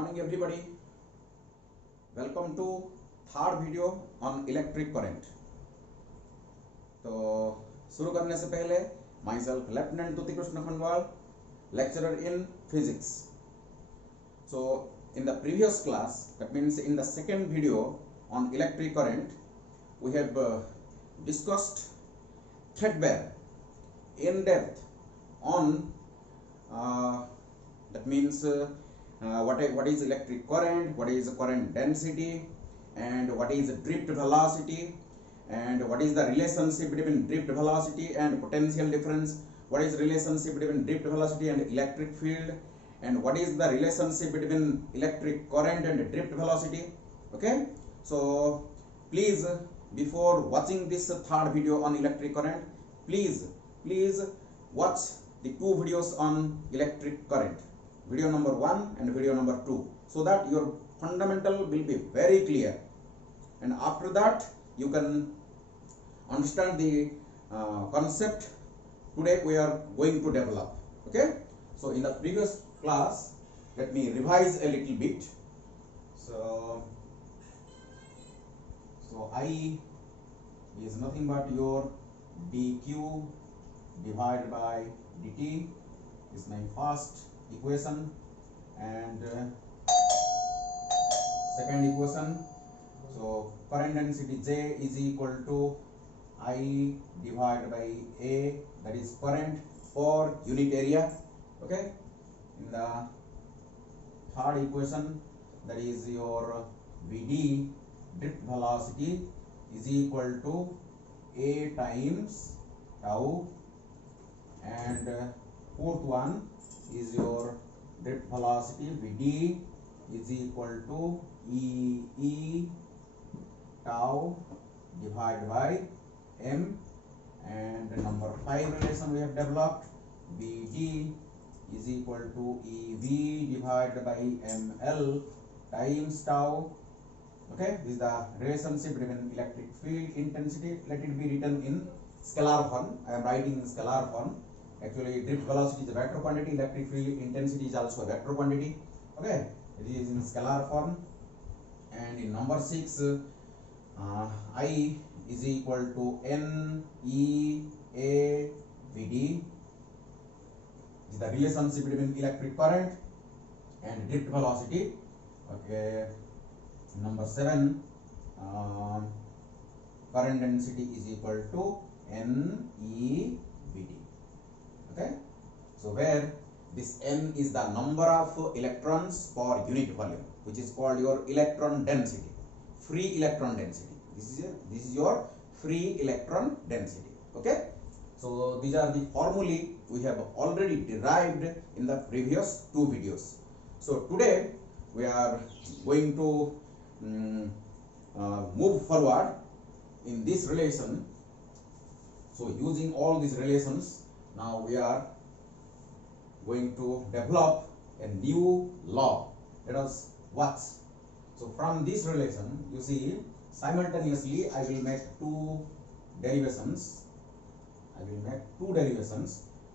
morning everybody. Welcome to third video on electric current. तो शुरू करने से पहले myself Lieutenant Tuti Krishna Khandwal, lecturer in physics. So in the previous class, that means in the second video on electric current, we have discussed threadbare in depth on that means what is electric current, what is current density, and what is drift velocity, and what is the relationship between drift velocity and potential difference, what is relationship between drift velocity and electric field, and what is the relationship between electric current and drift velocity. Okay, so please, before watching this third video on electric current, please watch the two videos on electric current, video number 1 and video number 2, so that your fundamental will be very clear, and after that you can understand the concept today we are going to develop. Okay, so in the previous class, let me revise a little bit. So I is nothing but your dq divided by dt is my first equation, and second equation. So current density J is equal to I divided by A, that is current for unit area. Okay, in the third equation, that is your Vd, drift velocity, is equal to A times tau, and fourth one is your drift velocity Vd is equal to E tau divided by m, and number 5 relation we have developed, Vd is equal to Ev divided by ml times tau. Okay, this is the relationship between electric field intensity. Let it be written in scalar form. I am writing in scalar form. Actually, drift velocity is a vector quantity, electric field intensity is also a vector quantity. Okay, it is in scalar form. And in number 6, I is equal to N E A Vd. This is the relationship between electric current and drift velocity. Okay, number 7, current density is equal to NeVd. Okay, so where this N is the number of electrons per unit volume, which is called your electron density, free electron density. This is your free electron density. Okay, so these are the formulae we have already derived in the previous two videos. So today we are going to move forward in this relation. So using all these relations, now we are going to develop a new law. Let us watch. So from this relation, you see, simultaneously I will make two derivations.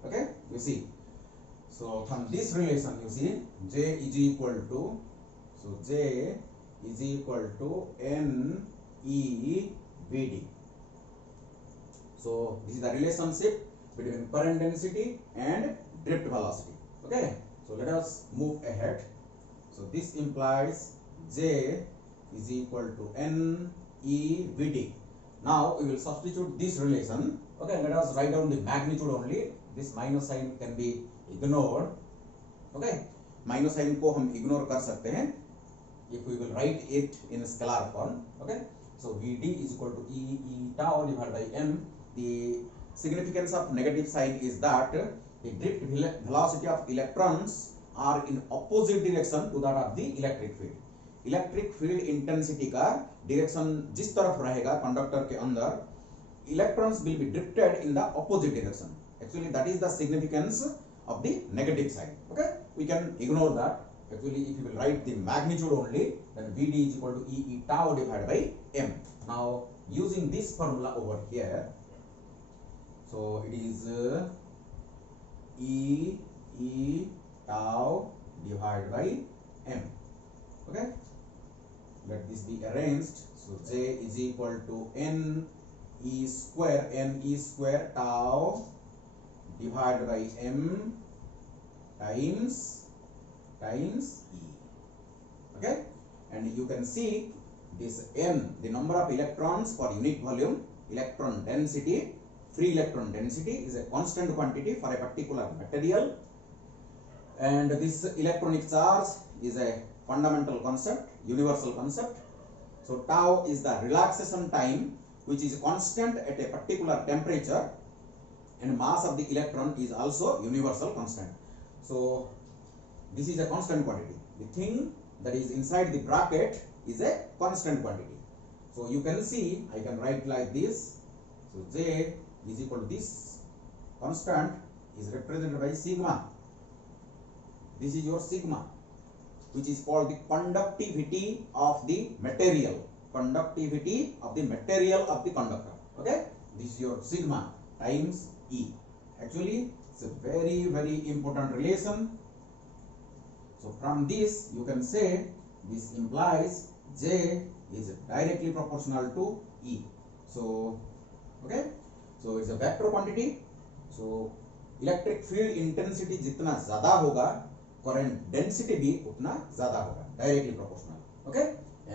Okay, you see. So from this relation, you see, J is equal to, so J is equal to NeVd. So this is the relationship between current density and drift velocity. Okay, so let us move ahead. So this implies J is equal to NeVd. Now we will substitute this relation. Okay, let us write down the magnitude only. This minus sign can be ignored. Okay, minus sign को हम ignore कर सकते हैं if we will write it in scalar form. Okay, so Vd is equal to E tau divided by m. The significance of negative sign is that the drift velocity of electrons are in opposite direction to that of the electric field. Electric field intensity का direction जिस तरफ रहेगा conductor के अंदर, electrons will be drifted in the opposite direction. Actually that is the significance of the negative side. Okay, we can ignore that. Actually, if you will write the magnitude only, then Vd is equal to E tau divided by m. Now using this formula over here, so it is E tau divided by m. equal to n e square tau divided by m times e. Okay, and you can see this n, the number of electrons per unit volume, electron density, free electron density is a constant quantity for a particular material, and this electronic charge is a fundamental concept, universal concept. So tau is the relaxation time which is constant at a particular temperature, and mass of the electron is also universal constant. So this is a constant quantity. The thing that is inside the bracket is a constant quantity. So you can see, I can write like this. So J is equal to this constant is represented by sigma. This is your sigma, which is called the conductivity of the material. Conductivity of the material of the conductor. Okay, this is your sigma times E. Actually, it's a very, very important relation. So from this you can say this implies J is directly proportional to E. So okay, so it's a vector quantity. So electric field intensity जितना ज्यादा होगा, current density भी उतना ज्यादा होगा, directly proportional. Okay,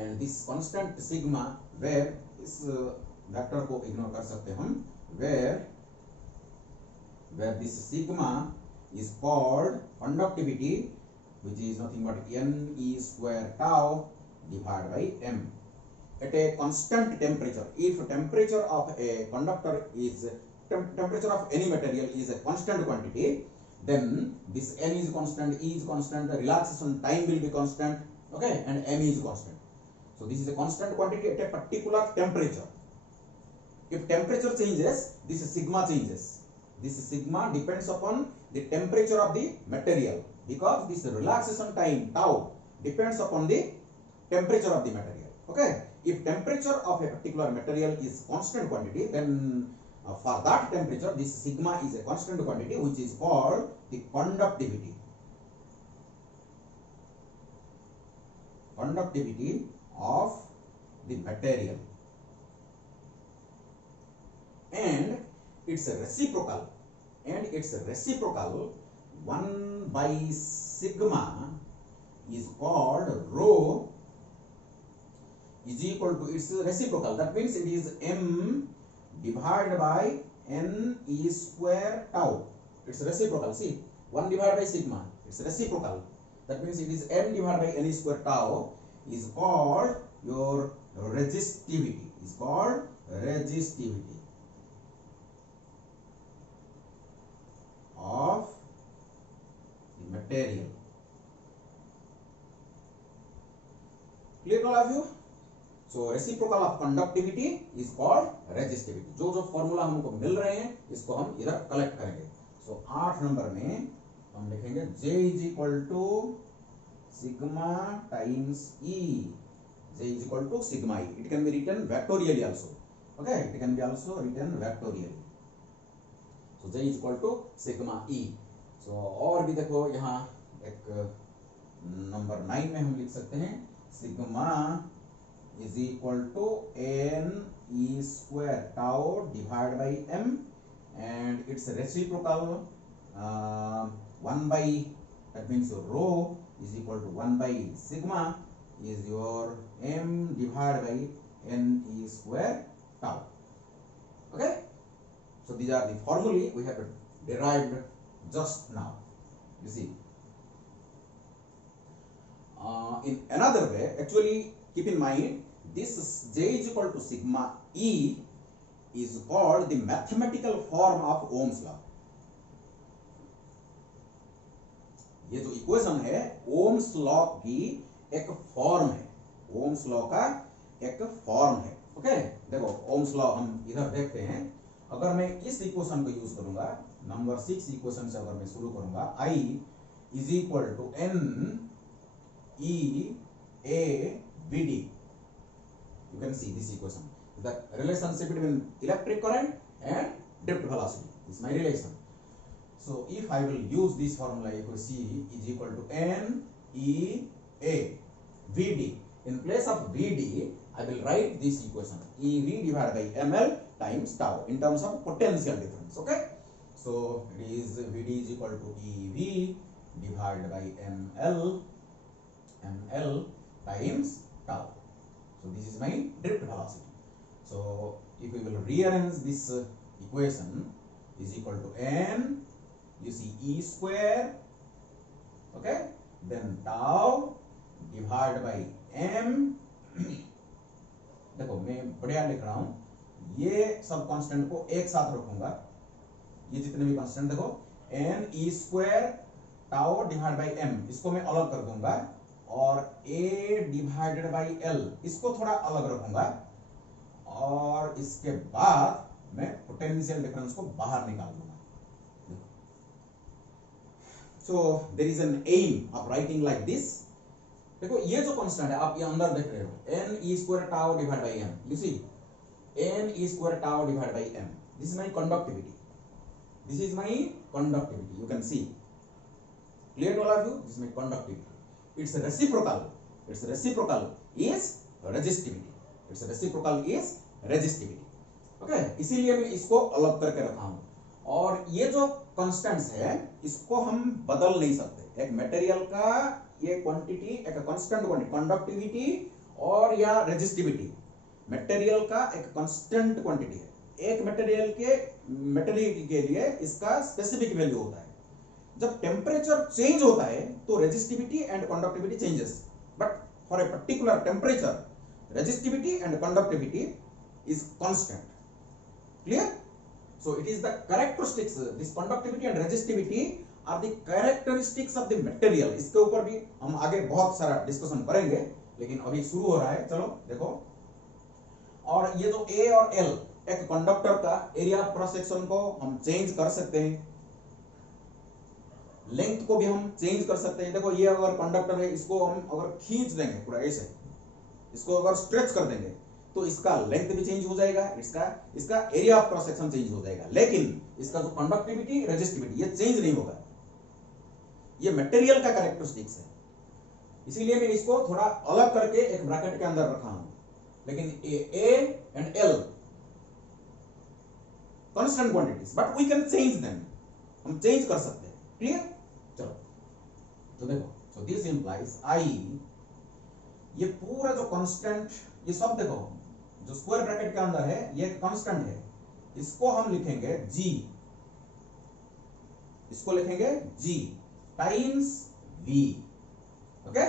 and this constant sigma, where इस vector को ignore कर सकते हम, where this sigma is called conductivity, which is nothing but n e square tau divided by m at a constant temperature. If temperature of a conductor is temperature of any material is a constant quantity, then this n is constant, e is constant, the relaxation time will be constant, okay, and m is constant. So this is a constant quantity at a particular temperature. If temperature changes, this sigma changes. This sigma depends upon the temperature of the material, because this relaxation time tau depends upon the temperature of the material. Okay, if temperature of a particular material is constant quantity, then for that temperature this sigma is a constant quantity, which is called the conductivity of the material, and its reciprocal 1 by sigma is called rho is equal to its reciprocal. That means it is m divided by n e square tau. It's reciprocal. See, 1 divided by sigma, it's reciprocal. That means it is m divided by n e square tau is called your resistivity. Is called resistivity of the material. Clear all of you? So reciprocal of conductivity is called resistivity. जो formula हमको मिल रहे हैं इसको हम इधर collect करेंगे. So 8 number में हम लिखेंगे J is equal to sigma times E. J is equal to sigma E. It can be written vectorially also. Okay, it can be also written vectorially. So J is equal to sigma E. So और भी देखो यहाँ एक number 9 में हम लिख सकते हैं sigma is equal to n e square tau divided by m, and its reciprocal 1 by, that means rho is equal to 1 by sigma is your m divided by n e square tau. Okay, so these are the formulae we have derived just now. You see, in another way, actually keep in mind this J is equal to sigma E is called the mathematical form of Ohm's law. ये जो equation है Ohm's law की एक form है, Ohm's law का एक form है. Okay, देखो ओम्स लॉ हम इधर देखते हैं. अगर मैं इस इक्वेशन को यूज करूंगा, नंबर 6 इक्वेशन से अगर मैं शुरू करूंगा, I is equal to n e a b d. You can see this equation, the relationship between electric current and drift velocity. This is my relation. So if I will use this formula, you could see is equal to n e a v d. In place of v d, I will write this equation EV divided by ml times tau in terms of potential difference. Okay, so it is Vd is equal to EV divided by ml times tau. So this is my drift velocity. So if we will rearrange this equation is equal to n, you see E square, okay, then tau divided by m. देखो मैं बढ़िया लिख रहा हूं, ये सब constant को एक साथ रखूंगा, ये जितने भी कांस्टेंट देखो n e square tau divide by m, इसको मैं अलग कर दूंगा, और a डिवाइडेड बाई l इसको थोड़ा अलग रखूंगा, और इसके बाद मैं पोटेंशियल डिफरेंस को बाहर निकाल दूंगा. So there is an aim of writing like this. देखो ये जो कांस्टेंट है आप ये अंदर देख रहे हो n e square tau divide by m, you see n e square tau divide by m, this is my conductivity, this is my conductivity, you can see clear to all of you, this is my conductivity, its reciprocal is resistivity, its reciprocal is resistivity. okay, इसीलिए मैं इसको अलग करके रखा हूं, और ये जो कांस्टेंट्स है इसको हम बदल नहीं सकते. एक मटेरियल का ये क्वांटिटी एक कांस्टेंट क्वांटिटी, कंडक्टिविटी और या रेजिस्टिविटी मटेरियल का एक कांस्टेंट क्वांटिटी है. एक मटेरियल के लिए इसका स्पेसिफिक वैल्यू होता है. जब टेम्परेचर चेंज होता है तो resistivity and conductivity changes, but for a particular temperature resistivity and conductivity is constant. Clear? So it is the characteristics, this conductivity and resistivity are the characteristics of the material. इसके ऊपर भी हम आगे बहुत सारा डिस्कशन करेंगे, लेकिन अभी शुरू हो रहा है. चलो देखो, और ये जो A और L एक कंडक्टर का एरिया क्रॉस सेक्शन को हम चेंज कर सकते हैं, लेंथ को भी हम चेंज कर सकते हैं. देखो ये अगर कंडक्टर है, इसको हम अगर खींच देंगे पूरा ऐसे, इसको अगर स्ट्रेच कर देंगे तो इसका लेंथ भी चेंज हो जाएगा, इसका area of cross section change हो जाएगा, लेकिन इसका जो कंडक्टिविटी रेजिस्टिविटी ये चेंज नहीं होगा. ये मटेरियल का कैरेक्टरिस्टिक्स है, इसीलिए मैं इसको थोड़ा अलग करके एक ब्रैकेट के अंदर रखा हूं. लेकिन A and L constant quantities, but we can change them, हम चेंज कर सकते हैं. क्लियर? चलो तो देखो, सो दिस इंप्लाइज आई, ये पूरा जो कांस्टेंट ये सब देखो जो स्क्वायर ब्रैकेट के अंदर है ये एक कांस्टेंट है, इसको हम लिखेंगे g, इसको लिखेंगे g times v. Okay,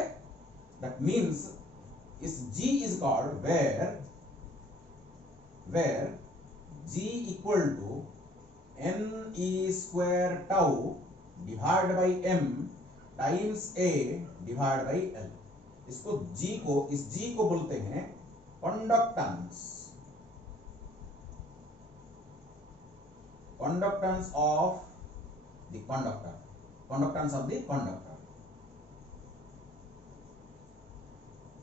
that means इस g is called where g equal to n e square tau divide by m times a divide by l. इसको इस g को बोलते हैं conductance of the conductor, conductance of the conductor,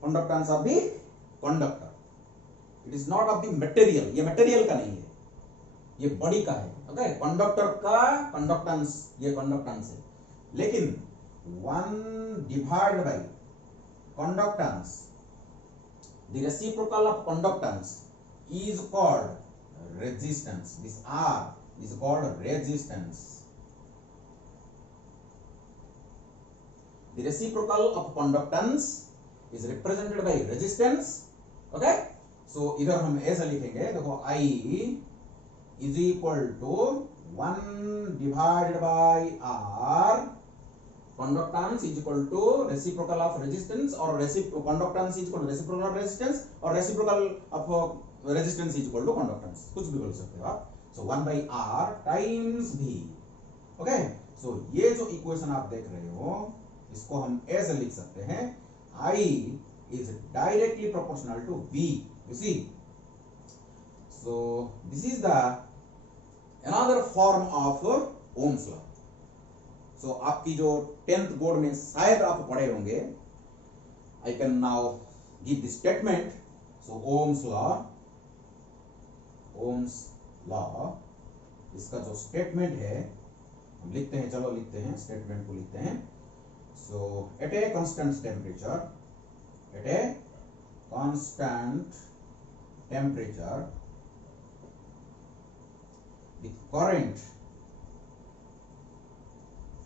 conductance of the conductor. It is not of the material, ये material का नहीं है, ये बॉडी का है. ओके, कंडक्टर का कंडक्टेंस, ये कंडक्टेंस है, लेकिन 1 divide by conductance, the reciprocal of conductance is called resistance. This R is called resistance. The reciprocal of conductance is represented by resistance. Okay, so इधर हम ऐसा लिखेंगे, देखो I is equal to 1 divided by R. Conductance is equal to reciprocal of resistance, or conductance is equal to reciprocal of resistance, or reciprocal of resistance is equal to conductance, कुछ भी बोल सकते हो आप. So 1 by R times V. Okay, so ये जो equation आप देख रहे हो इसको हम ऐसे लिख सकते हैं, I is directly proportional to V. You see, so this is the another form of Ohm's law. So आपकी जो 10th बोर्ड में शायद आप पढ़े होंगे, I can now give the statement. So Ohm's law, इसका जो स्टेटमेंट है हम लिखते हैं, चलो लिखते हैं, स्टेटमेंट को लिखते हैं. So at a constant temperature, constant temperature, the current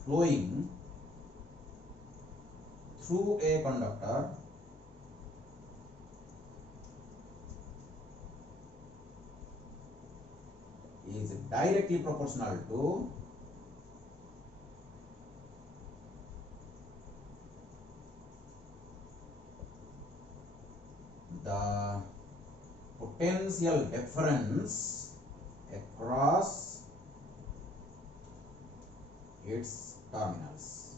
flowing through a conductor is directly proportional to the potential difference across its terminals.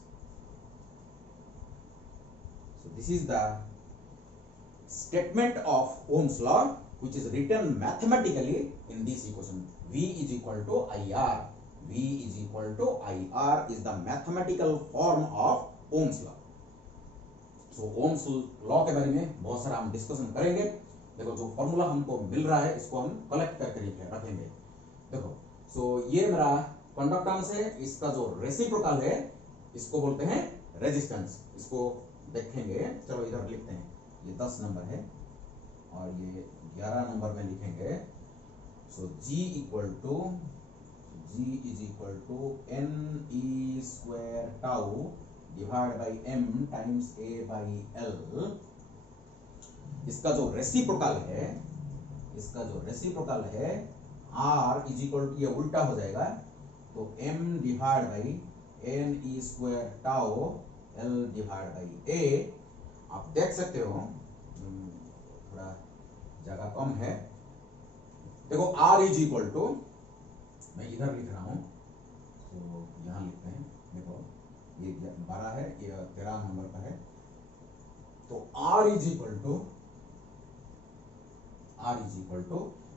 So this is the statement of Ohm's law, which is written mathematically in this equation. V is equal to IR. V is equal to IR is the mathematical form of Ohm's law. So Ohm's law के बारे में बहुत सारा हम discussion करेंगे। देखो जो formula हमको मिल रहा है इसको हम कलेक्ट करके रखेंगे। देखो सो ये मेरा कंडक्टेंस है, इसका जो रेसिप्रोकल है इसको बोलते हैं रेजिस्टेंस। इसको देखेंगे, चलो इधर लिखते हैं। ये 10 नंबर है और ये 11 नंबर में लिखेंगे। सो G is equal to NE square tau divided by M times A by L। इसका जो रेसिप्रोकल है R is equal to, ये उल्टा हो जाएगा तो M divide by NE square tau L divide by A। आप देख सकते हो थोड़ा जगह कम है। देखो R इज इक्वल टू, मैं इधर लिख रहा हूं तो यहां लिखते हैं। देखो ये 12 है, ये 13 नंबर का है। तो R is equal to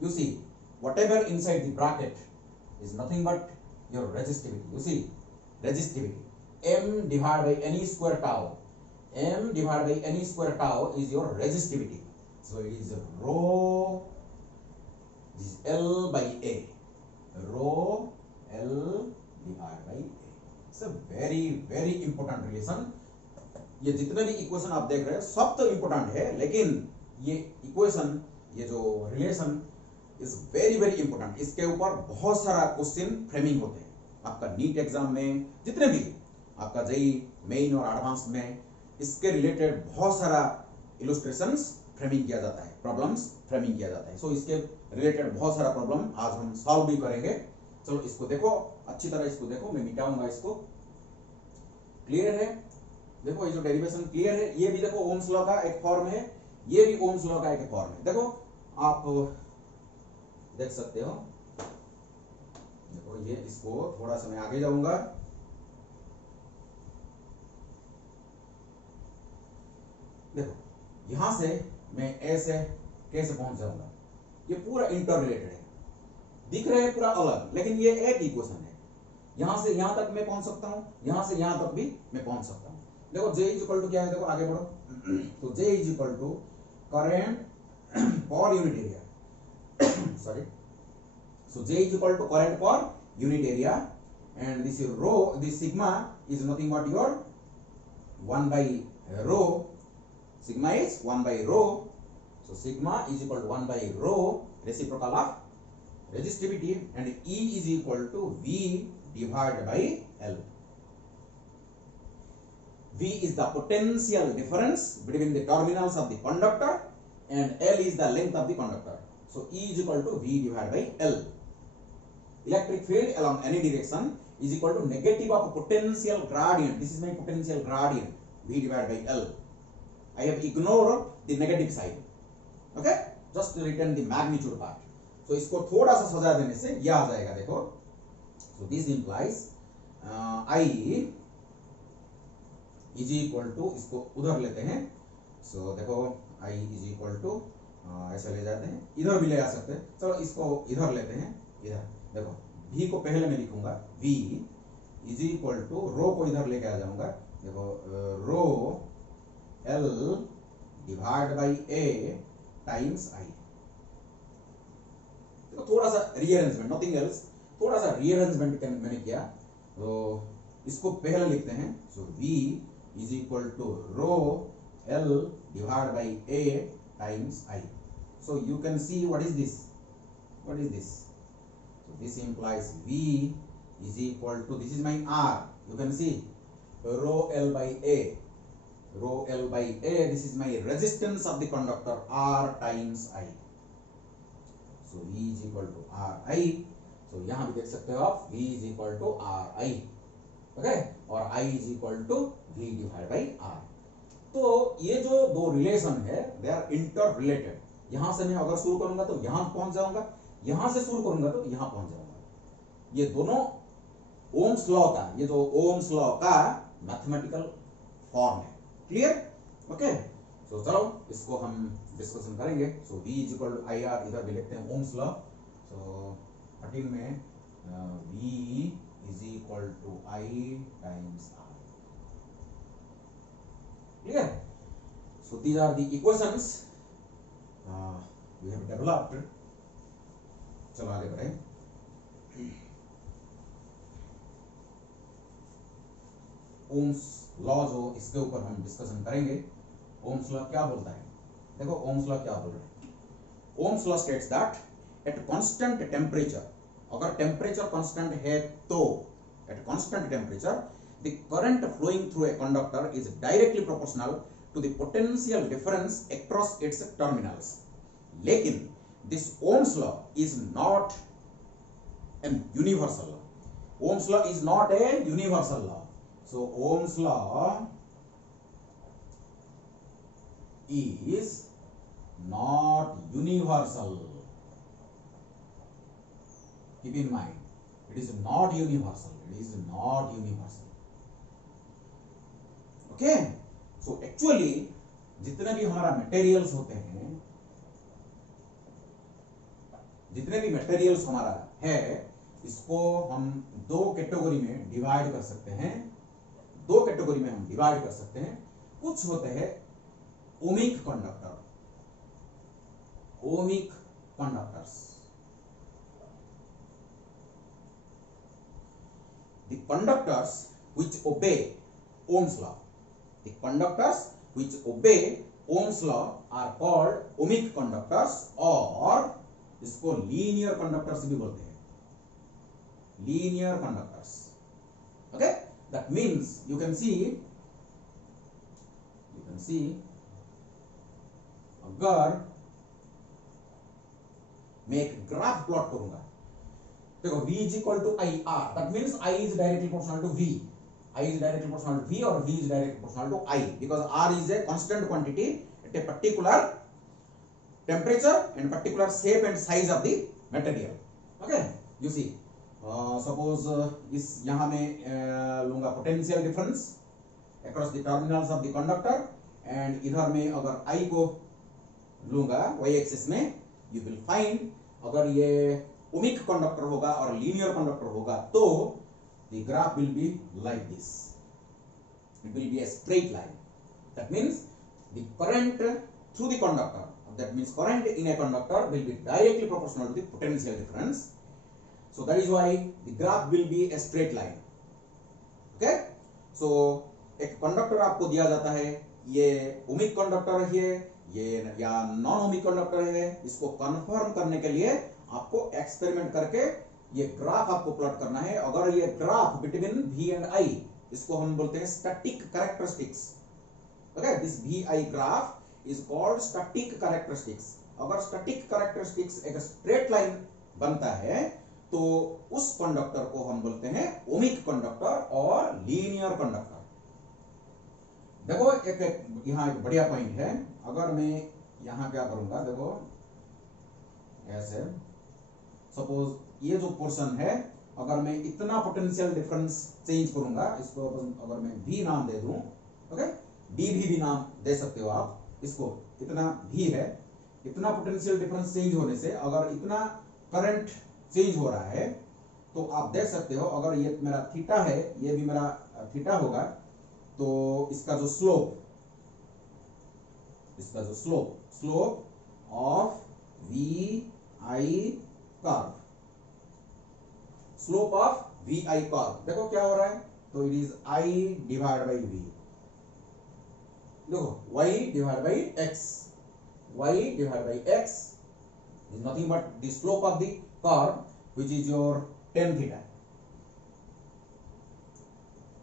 you see whatever inside the bracket is nothing but your resistivity. You see resistivity M divided by any square tau. M divided by any square tau is your resistivity. So it is rho, this is L by A, rho L divided by A. It's a very very important relation. ये जितने भी equation आप देख रहे हैं सब तो important है, लेकिन ये इक्वेशन, ये जो relation is very very important. इसके ऊपर बहुत सारा क्वेश्चन फ्रेमिंग होते हैं आपका नीट एग्जाम में, जितने भी आपका जेई मेन और एडवांस में इसके रिलेटेड बहुत सारा इलस्ट्रेशंस फ्रेमिंग किया जाता है, प्रॉब्लम्स फ्रेमिंग किया जाता है। सो इसके रिलेटेड बहुत सारा प्रॉब्लम आज हम सॉल्व भी करेंगे। चलो इसको देखो, अच्छी तरह इसको देखो, मैं मिटाऊंगा इसको। क्लियर है? देखो ये जो डेरिवेशन क्लियर है। ये भी देखो ओम्स लॉ का एक फॉर्म है, ये भी ओम्स लॉ का एक फॉर्म है। देखो आप देख सकते हो। देखो ये, इसको थोड़ा सा मैं आगे जाऊंगा। देखो यहां से मैं ऐसे कैसे पहुंच जाऊंगा, ये पूरा इंटर रिलेटेड है। दिख रहे हैं पूरा अलग, लेकिन ये एक इक्वेशन है। यहां से यहां तक मैं पहुंच सकता हूं, यहां से यहां तक भी मैं पहुंच सकता हूं। देखो J इज इक्वल टू क्या है, देखो आगे बढ़ो। तो J is equal to current per unit area. Sorry, so J is equal to current per unit area, and this is rho, this sigma is nothing but your 1 by rho. Sigma is 1 by rho, so sigma is equal to 1 by rho, reciprocal of resistivity, and E is equal to V divided by L. V is the potential difference between the terminals of the conductor, and L is the length of the conductor. So E is equal to V divided by L. Electric field along any direction is equal to negative of potential gradient. This is my potential gradient, V divided by L. I have ignored the negative side. Okay, just written the magnitude part. So इसको थोड़ा सा सजा देने से यह आ जाएगा। देखो, so this implies I is equal to, इसको उधर लेते हैं। So देखो I is equal to ऐसे ले जाते हैं, इधर भी ले आ सकते हैं। चलो इसको इधर लेते हैं, इधर देखो V को पहले मैं लिखूंगा, V इज इक्वल टू, रो को इधर लेके आ जाऊंगा। देखो रो L divide by A times I। देखो थोड़ा सा रीअरेंजमेंट, नथिंग एल्स, थोड़ा सा रीअरेंजमेंट मैंने किया। तो इसको पहले लिखते हैं। So V is equal to rho L divide by A times I. So you can see what is this? What is this? So this implies V is equal to, this is my R. You can see rho L by A. Rho L by A, this is my resistance of the conductor, R times I. So V is equal to RI. So यहाँ भी देख सकते हो आप, V is equal to RI, okay, और I is equal to V divided by R. तो ये जो दो रिलेशन है, दे आर इंटर रिलेटेड. यहां से मैं अगर शुरू करूंगा तो यहां पहुंच जाऊंगा, यहां से शुरू करूंगा तो यहां पहुंच जाऊंगा. ये दोनों ओम्स लॉ का, ये जो ओम्स लॉ का मैथमेटिकल फॉर्म है. क्लियर? ओके. सो चलो इसको हम डिस्कशन करेंगे. So V is equal to IR, इधर भी लिखते हैं ओम्स लॉ. सो 13 में V is equal to I times R. Clear? So these are the equations we have developed. चलो आगे बढ़े. ओम्स लॉ जो इसके ऊपर हम डिस्कशन करेंगे. ओम्स लॉ क्या बोलता है? देखो ओम्स लॉ क्या बोल रहा है. Ohm's law states that at constant temperature, अगर टेम्परेचर कांस्टेंट है तो at constant temperature the current flowing through a conductor is directly proportional to the potential difference across its terminals. लेकिन this Ohm's law is not an universal law. Ohm's law is not a universal law. So Ohm's law is not universal. Keep in mind, it is not universal. It is not universal. Okay? So actually, जितने भी हमारा materials होते हैं, जितने भी materials हमारा है, इसको हम दो कैटेगरी में डिवाइड कर सकते हैं. दो कैटेगरी में हम डिवाइड कर सकते हैं. कुछ होते हैं ohmic conductor, ohmic conductors. The conductors which obey Ohm's law, the conductors which obey Ohm's law are called ohmic conductors, और इसको लीनियर कंडक्टर्स भी बोलते हैं. Linear conductors. Okay. That means you can see अगर मैं एक ग्राफ प्लॉट करूंगा, देखो V is equal to IR, that means I is directly proportional to V. I is directly proportional to V or V is directly proportional to I, because R is a constant quantity at a particular temperature and particular shape and size of the material. Okay, you see. Suppose इस यहां में लूंगा potential difference across the terminals of the conductor, and इधर में अगर I को लूंगा y axis में, यू विल फाइंड अगर ये ओमिक कंडक्टर होगा और लीनियर कंडक्टर होगा तो the graph will be like this. It will be a straight line. That means the current through the conductor, that means current in a conductor will be directly proportional to the potential difference. So that is why the graph will be a straight line. Okay? So एक conductor आपको दिया जाता है, ये ohmic conductor है ये या non ohmic conductor है. इसको कंफर्म करने के लिए आपको एक्सपेरिमेंट करके ये ग्राफ आपको प्लॉट करना है. अगर ये graph between V and I, इसको हम बोलते हैं static characteristics. Okay, this VI graph is called static characteristics. अगर स्टैटिक कैरेक्टरिस्टिक्स एक स्ट्रेट लाइन बनता है तो उस कंडक्टर को हम बोलते हैं ओमिक कंडक्टर और लीनियर कंडक्टर. देखो एक यहां एक बढ़िया पॉइंट है. अगर मैं यहां क्या करूंगा, देखो ऐसे सपोज ये जो पोर्शन है, अगर मैं इतना पोटेंशियल डिफरेंस चेंज करूंगा, इसको अगर मैं V नाम दे दूं, ओके, dV भी नाम दे सकते हो आप. इसको इतना V है, इतना पोटेंशियल डिफरेंस चेंज होने से अगर इतना करंट चेंज हो रहा है तो आप देख सकते हो अगर ये मेरा थीटा है, ये भी मेरा थीटा होगा, तो इसका जो slope of VI curve, slope of VI curve देखो क्या हो रहा है. तो it is I divide by V. देखो y divide by x. y divided by x is nothing but the slope of the curve, which is your tan theta.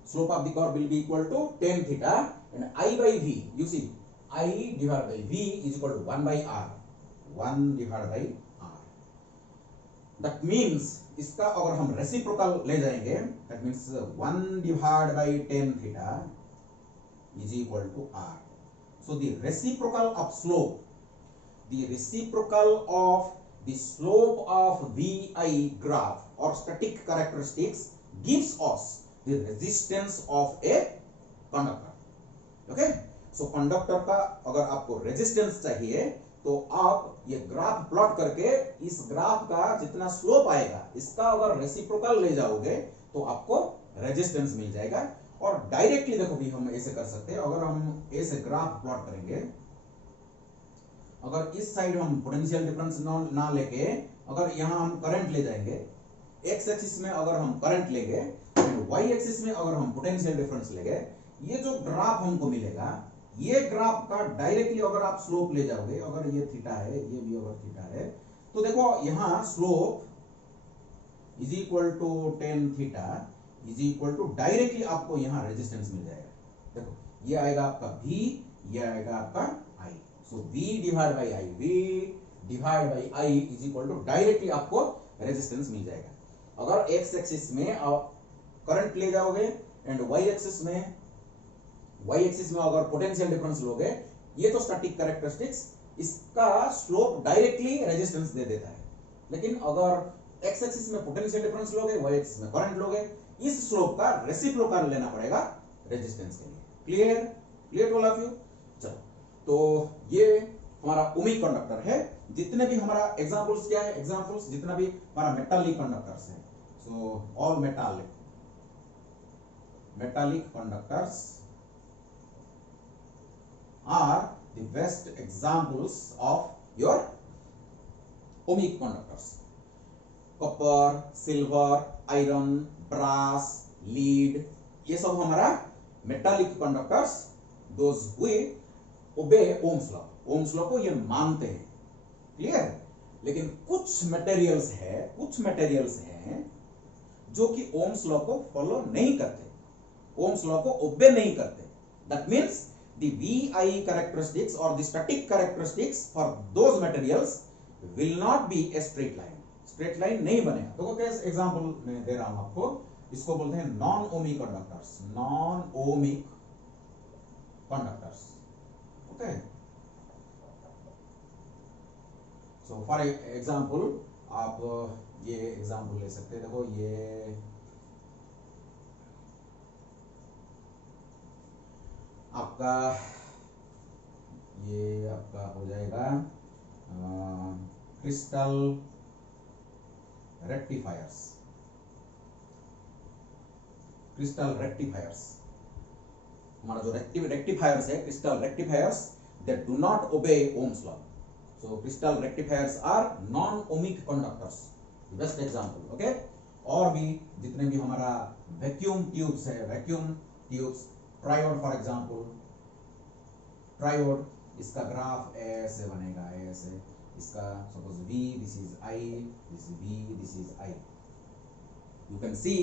Slope of the curve will be equal to tan theta, and I by v, you see, I divided by v is equal to 1 by r, 1 divided by r. That means इसका अगर हम reciprocal ले जाएंगे, that means 1 divided by tan theta is equal to r. So the reciprocal of slope, the reciprocal of the slope of vi graph or static characteristics gives us the resistance of a conductor. Okay, so conductor का अगर आपको resistance चाहिए तो आप ये graph plot करके इस graph का जितना स्लोप आएगा इसका अगर रेसिप्रोकल ले जाओगे तो आपको रेजिस्टेंस मिल जाएगा। और डायरेक्टली देखो भी हम ऐसे कर सकते हैं, अगर हम ऐसे ग्राफ प्लॉट करेंगे, अगर इस साइड हम पोटेंशियल डिफरेंस ना लेके अगर यहां हम करंट ले जाएंगे, एक्स एक्सिस में अगर हम करंट लेंगे, वाई एक्सिस में अगर हम पोटेंशियल डिफरेंस लेंगे, ये जो ग्राफ हमको मिलेगा, ये ग्राफ का डायरेक्टली अगर आप स्लोप ले जाओगे, अगर ये थीटा है, ये भी अगर थीटा है, तो देखो यहां slope is equal to tan theta is equal to directly आपको यहां रेजिस्टेंस मिल जाएगा। देखो ये आएगा आपका v, ये आएगा आपका i, so v divide by i, v divide by i is equal to directly आपको रेजिस्टेंस मिल जाएगा। अगर x एक्सिस में आप करंट ले जाओगे एंड y एक्सिस में अगर पोटेंशियल डिफरेंस लोगे, ये तो स्टैटिक कैरेक्टरिस्टिक्स, इसका स्लोप डायरेक्टली रेजिस्टेंस दे देता है। लेकिन अगर x एक्सिस में पोटेंशियल डिफरेंस लोगे, y एक्सिस में करंट लोगे, इस स्लोप का रेसिप्रोकल लेना पड़ेगा रेजिस्टेंस के लिए। Clear to all of you? चलो, तो ये हमारा ओमिक कंडक्टर है। जितने भी हमारा एग्जांपल्स क्या है, एग्जांपल्स जितना भी हमारा मेटालिक कंडक्टर्स है, so all metallic conductors are the best examples of your ohmic conductors. Copper, silver, iron, brass, lead, ये सब हमारा metallic conductors, those who obey Ohm's law. Ohm's law को ये मानते हैं। क्लियर? लेकिन कुछ मटेरियल्स हैं जो कि ओम्स लॉ को फॉलो नहीं करते, ओम्स लॉ को ओबे नहीं करते। That means the VI characteristics or the static characteristics for those materials will not be a straight line. Straight line नहीं बनेगा। तो कैसे एग्जांपल मैं दे रहा हूं आपको, इसको बोलते हैं non ohmic conductors, non ohmic conductors. Okay, so for example आप ये एग्जांपल ले सकते हैं। देखो ये आपका हो जाएगा क्रिस्टल रेक्टिफायर्स। हमारा जो रेक्टिफायर्स है, crystal rectifiers, they do not obey Ohm's law. So crystal rectifiers are non ohmic conductors, best example. Okay, और भी जितने भी हमारा वैक्यूम ट्यूब्स है, vacuum tubes, triode for example, triode, इसका ग्राफ ऐसे बनेगा, ऐसे, इसका suppose V, this is I, this is V, this is I. You can see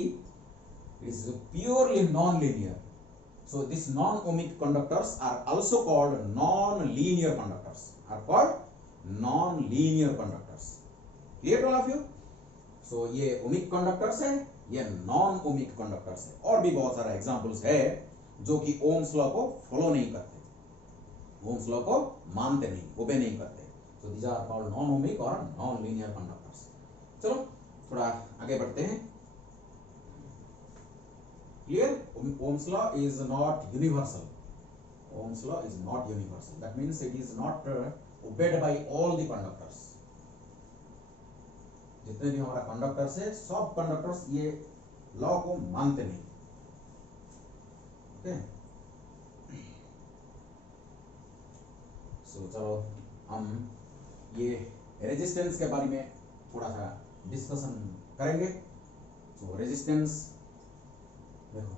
it is purely non-linear. So these non-ohmic conductors are also called non-linear conductors. Are called non-linear conductors. Clear to all of you? So ये ohmic conductors है, ये non-ohmic conductors है। और भी बहुत सारा examples है जो कि ओम्स लॉ को फॉलो नहीं करते, ओम्स लॉ को मानते नहीं, ओबे नहीं करते। So these are called non-ohmic or non-linear conductors. चलो थोड़ा आगे बढ़ते हैं। Clear? Ohm's law is not universal. Ohm's law is not universal. That means it is not obeyed by all the conductors. जितने भी हमारा कंडक्टर्स है, सब कंडक्टर्स ये लॉ को मानते नहीं। ओके, सो चलो हम ये रेजिस्टेंस के बारे में थोड़ा सा डिस्कशन करेंगे। सो रेजिस्टेंस, देखो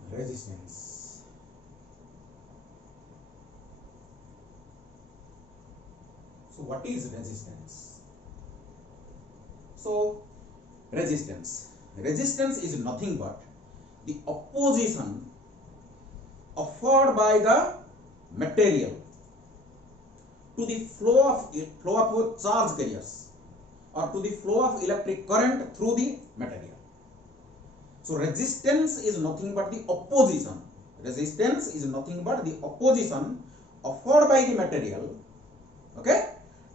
So what is resistance? So resistance is nothing but the opposition offered by the material to the flow of charge carriers or to the flow of electric current through the material. So resistance is nothing but the opposition. Resistance is nothing but the opposition offered by the material, okay,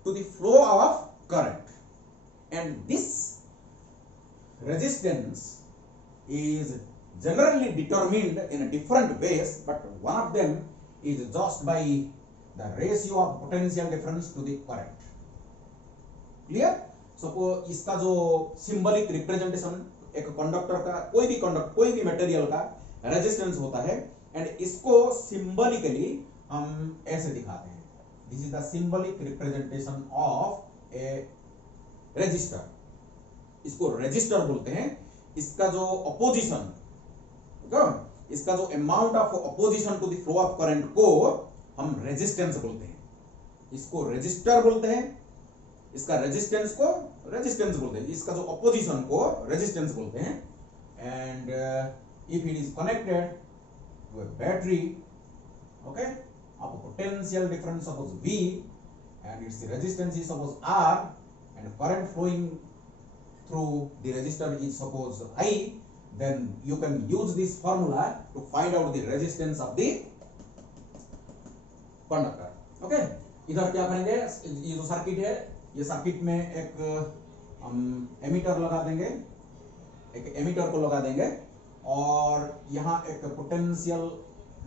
to the flow of current. And this resistance is generally determined in different ways, but one of them is just by the ratio of potential difference to the current. Clear? Suppose इसका जो symbolic representation एक conductor का कोई भी material का resistance होता है, and इसको सिंबलिकली हम ऐसे दिखाते हैं. This is the symbolic representation of a resistor. इसको रेजिस्टर बोलते हैं. इसका जो अपोजिशन, इसका जो amount of opposition to the flow of current को हम रेजिस्टेंस बोलते हैं. इसको रेजिस्टर बोलते हैं, इसका रेजिस्टेंस को रेजिस्टेंस बोलते हैं, इसका जो अपोजिशन को रेजिस्टेंस बोलते हैं. And if it is connected to a battery, okay, of potential difference suppose V and its resistance is suppose R and current flowing through the resistor is suppose I, then you can use this formula to find out the resistance of the conductor. Okay, इधर क्या करेंगे, ये जो circuit है, ये circuit में एक ammeter लगा देंगे, एक एमीटर को लगा देंगे, और यहाँ एक पोटेंशियल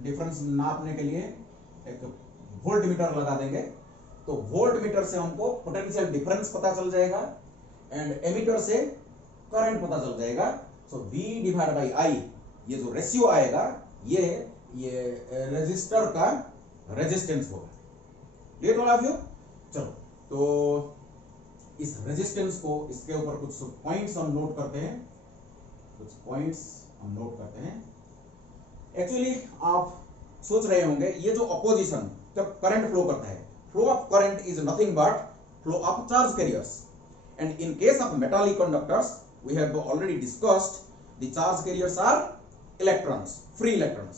डिफरेंस नापने के लिए एक वोल्ट मीटर लगा देंगे. तो वोल्ट मीटर से हमको पोटेंशियल डिफरेंस पता चल जाएगा एंड एमीटर से करंट पता चल जाएगा. सो V डिवाइड बाई I, ये जो रेशियो आएगा ये रेजिस्टर का रेजिस्टेंस होगा. Clear all of you? चलो, तो इस रेजिस्टेंस को, इसके ऊपर कुछ पॉइंट्स हम नोट करते हैं. एक्चुअली आप सोच रहे होंगे, ये जो अपोजिशन जब करंट फ्लो करता है, flow of current is nothing but flow of charge carriers. And in case of metallic conductors we have already discussed, the charge carriers are electrons, free electrons.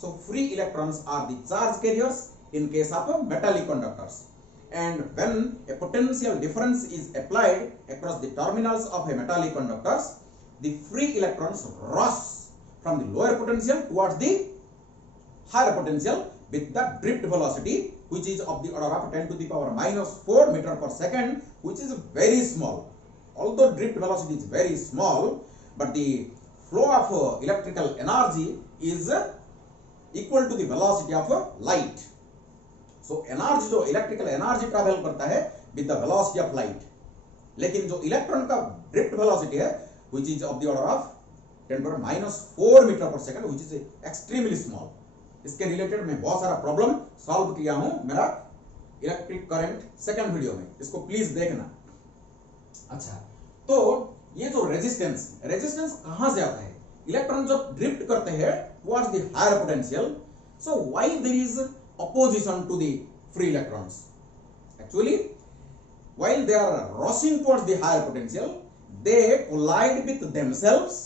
So free electrons are the charge carriers in case of metallic conductors. And when a potential difference is applied across the terminals of a metallic conductors, the free electrons rush from the lower potential towards the higher potential with the drift velocity, which is of the order of 10 to the power minus 4 meter per second, which is very small. Although drift velocity is very small, but the flow of electrical energy is equal to the velocity of light. So energy, जो electrical energy travel करता है with the velocity of light, लेकिन जो electron का drift velocity है which is of the order of 10 to the minus 4 metre per second, which is extremely small. इसके related मैं बहुत सारा प्रॉब्लम सॉल्व किया हूं मेरा इलेक्ट्रिक करंट सेकंड वीडियो में, इसको प्लीज देखना. अच्छा, तो ये जो रेजिस्टेंस कहां से आता है? इलेक्ट्रॉन जब ड्रिफ्ट करते हैं towards the higher potential, so why there is opposition to the free electrons? Actually, while they are rushing towards the higher potential, they collide with themselves,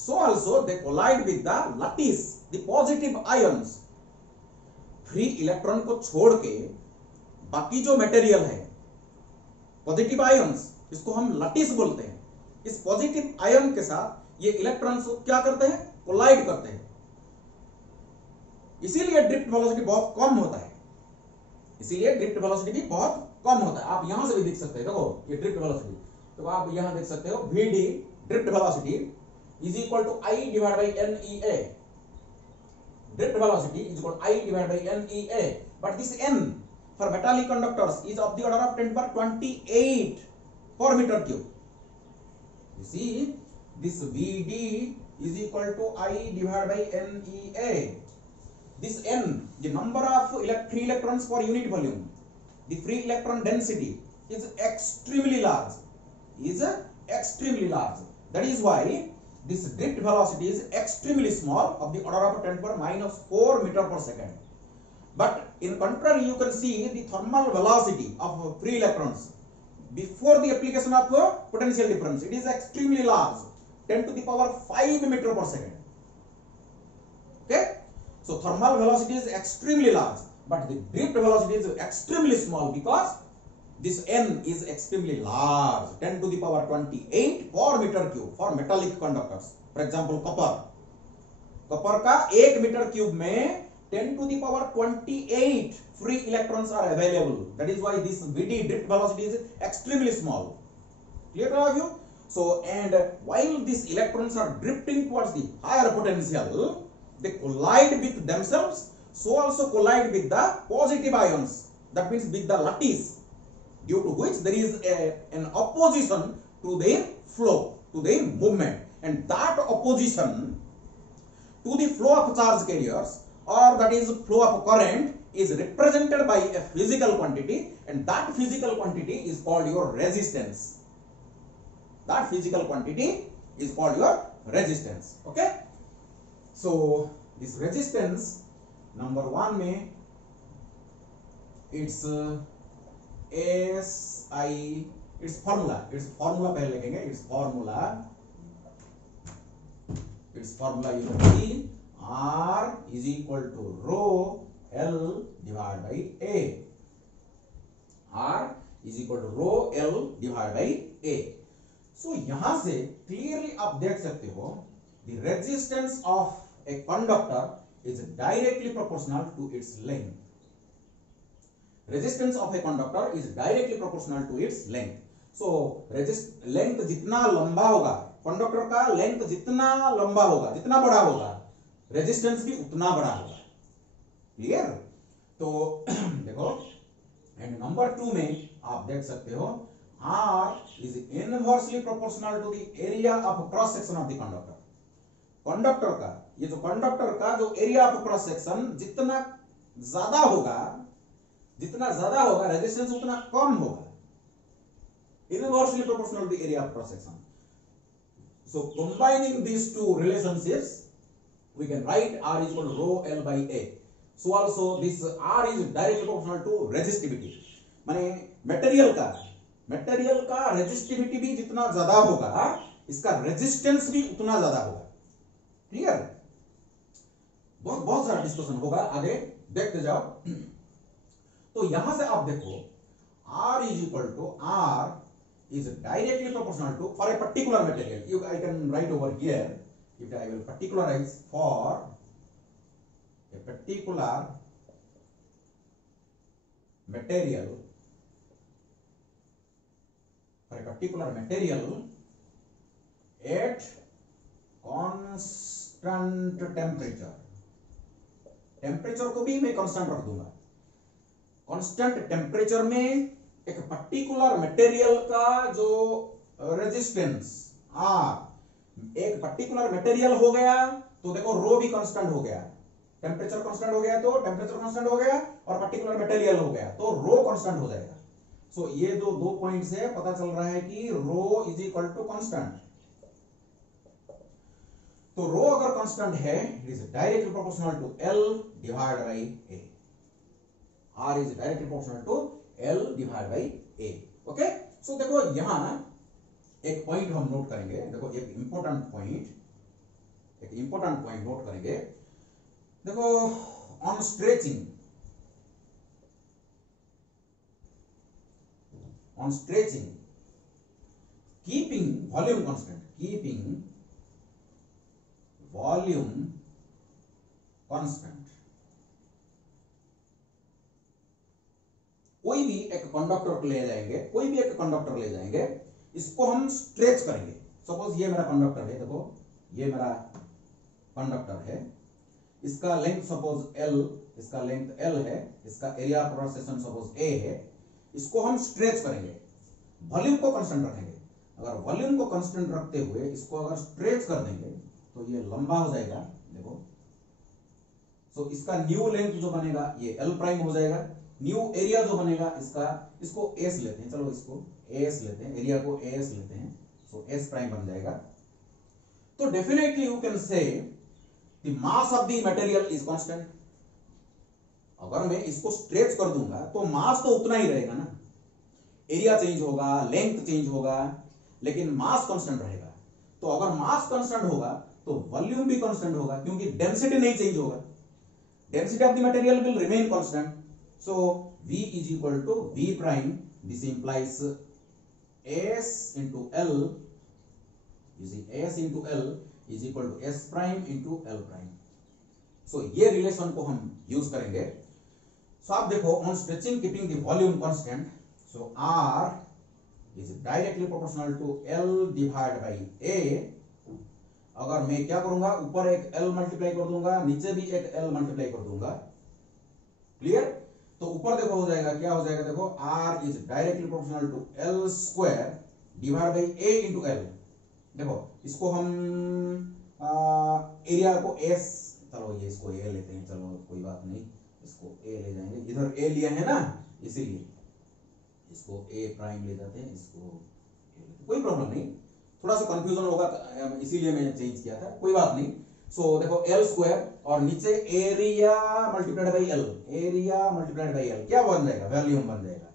so also they collide with the lattice, the positive ions. Free electron को छोड़ के बाकी जो material है, positive ions, इसको हम लटिस बोलते हैं. इस पॉजिटिव आयन के साथ ये इलेक्ट्रॉन्स क्या करते हैं? कोलाइड करते हैं. इसीलिए ड्रिफ्ट वेलोसिटी बहुत कम होता है. आप यहां से भी देख सकते हैं. देखो ये ड्रिफ्ट वेलोसिटी, तो आप यहां देख सकते हो Vd drift velocity is equal to I divide by NEA. Drift velocity is equal to I divide by NEA, but this N for metallic conductors is of the order of 10 to the 28 per meter cube. You see, this Vd is equal to I divided by NEA. This N, the number of free electrons per unit volume, the free electron density is extremely large. That is why this drift velocity is extremely small, of the order of 10 to the minus 4 meter per second. But in contrary, you can see the thermal velocity of free electrons before the application of potential difference. It is extremely large, 10 to the power 5 meter per second. Okay, so thermal velocity is extremely large, but the drift velocity is extremely small because this n is extremely large, 10 to the power 28 per meter cube for metallic conductors. For example, copper का 1 metre cube में 10 to the power 28 free electrons are available. That is why this VD drift velocity is extremely small. Clear to all of you? So, and while these electrons are drifting towards the higher potential, they collide with themselves, so also collide with the positive ions. That means with the lattice, due to which there is an opposition to their flow, to their movement, and that opposition to the flow of charge carriers, or that is flow of current, is represented by a physical quantity, and that physical quantity is called your resistance. That physical quantity is called your resistance. Okay, so this resistance, number one में its SI, its formula पहले लिखेंगे. Its formula you can see R is equal to rho L divided by A. R is equal to rho L divided by A. So यहाँ से clearly आप देख सकते हो the resistance of a conductor is directly proportional to its length. Resistance of a conductor is directly proportional to its length. So length जितना लंबा होगा, conductor का लेंथ जितना लंबा होगा, जितना बड़ा होगा, रेजिस्टेंस भी उतना बड़ा होगा. क्लियर? तो देखो, एंड नंबर 2 में आप देख सकते हो R is inversely proportional to the area of cross section of the conductor. Conductor का, ये जो कंडक्टर का जो एरिया ऑफ क्रॉस सेक्शन जितना ज्यादा होगा, रेजिस्टेंस उतना कम होगा. Inversely proportional to the area of cross section. So combining these two relationships, we can write R is equal to rho L by A. So also this R is directly proportional to resistivity. माने material का resistivity भी जितना ज्यादा होगा, इसका resistance भी उतना ज्यादा होगा. क्लियर? बहुत सारा डिस्कशन होगा, आगे देखते जाओ. तो यहां से आप देखो R is equal to R is directly proportional to, for a particular material, I can write over here, if I will particularize for a particular material, at constant temperature को भी मैं कांस्टेंट रख दूंगा. कांस्टेंट टेम्परेचर में एक particular material का जो resistance R, एक पर्टिकुलर मटेरियल हो गया तो देखो रो भी कांस्टेंट हो गया, टेम्परेचर कांस्टेंट हो गया तो टेम्परेचर कांस्टेंट हो गया, और पर्टिकुलर मटेरियल हो गया तो रो कांस्टेंट हो जाएगा. सो ये दो पॉइंट से पता चल रहा है कि rho is equal to constant. तो रो अगर कांस्टेंट है, it is directly proportional to L divide by A. R is directly proportional to L divide by A. Okay, so देखो यहां एक पॉइंट हम नोट करेंगे. देखो एक इंपॉर्टेंट पॉइंट नोट करेंगे. देखो on stretching, keeping volume constant, कोई भी एक कंडक्टर ले जाएंगे, इसको हम स्ट्रेच करेंगे. सपोज ये मेरा कंडक्टर है, देखो ये मेरा कंडक्टर है, इसका लेंथ सपोज L, इसका लेंथ L है, इसका area of cross section suppose A है. इसको हम स्ट्रेच करेंगे, वॉल्यूम को कांस्टेंट रखेंगे. अगर वॉल्यूम को कांस्टेंट रखते हुए इसको अगर स्ट्रेच कर देंगे तो ये लंबा हो जाएगा. देखो, सो इसका न्यू लेंथ जो बनेगा ये L प्राइम हो जाएगा. न्यू एरिया जो बनेगा इसको S लेते हैं, चलो इसको AS लेते हैं, एरिया को AS लेते हैं, सो S प्राइम बन जाएगा. तो definitely you can say the mass of the material is constant, अगर मैं इसको स्ट्रेच कर दूंगा तो मास तो उतना ही रहेगा ना, एरिया चेंज होगा, लेंथ चेंज होगा, लेकिन मास कांस्टेंट रहेगा। तो अगर मास कांस्टेंट होगा तो वॉल्यूम भी कांस्टेंट होगा, क्योंकि डेंसिटी नहीं चेंज होगा, density of the material will remain constant. So V is equal to V prime, this implies S into L, you see S into L is equal to S prime into L prime। so ये relation को हम use करेंगे। so आप देखो, on stretching keeping the volume constant, so R is directly proportional to L divided by A। अगर मैं क्या करूंगा, ऊपर एक L मल्टीप्लाई कर दूंगा, नीचे भी एक L मल्टीप्लाई कर दूंगा, क्लियर। तो ऊपर देखो हो जाएगा, क्या हो जाएगा, देखो R is directly proportional to L square divided by A into L। देखो इसको हम एरिया को S, चलो ये इसको A लेते हैं, चलो कोई बात नहीं, इसको A ले जाएंगे, इधर A लिया है ना, इसीलिए इसको A प्राइम ले जाते हैं, इसको A लेते, कोई प्रॉब्लम नहीं, थोड़ा सा कंफ्यूजन होगा इसीलिए मैंने चेंज किया था, कोई बात नहीं। सो देखो L स्क्वायर और नीचे area multiplied by L, area multiplied by L क्या बन जाएगा, वॉल्यूम बन जाएगा।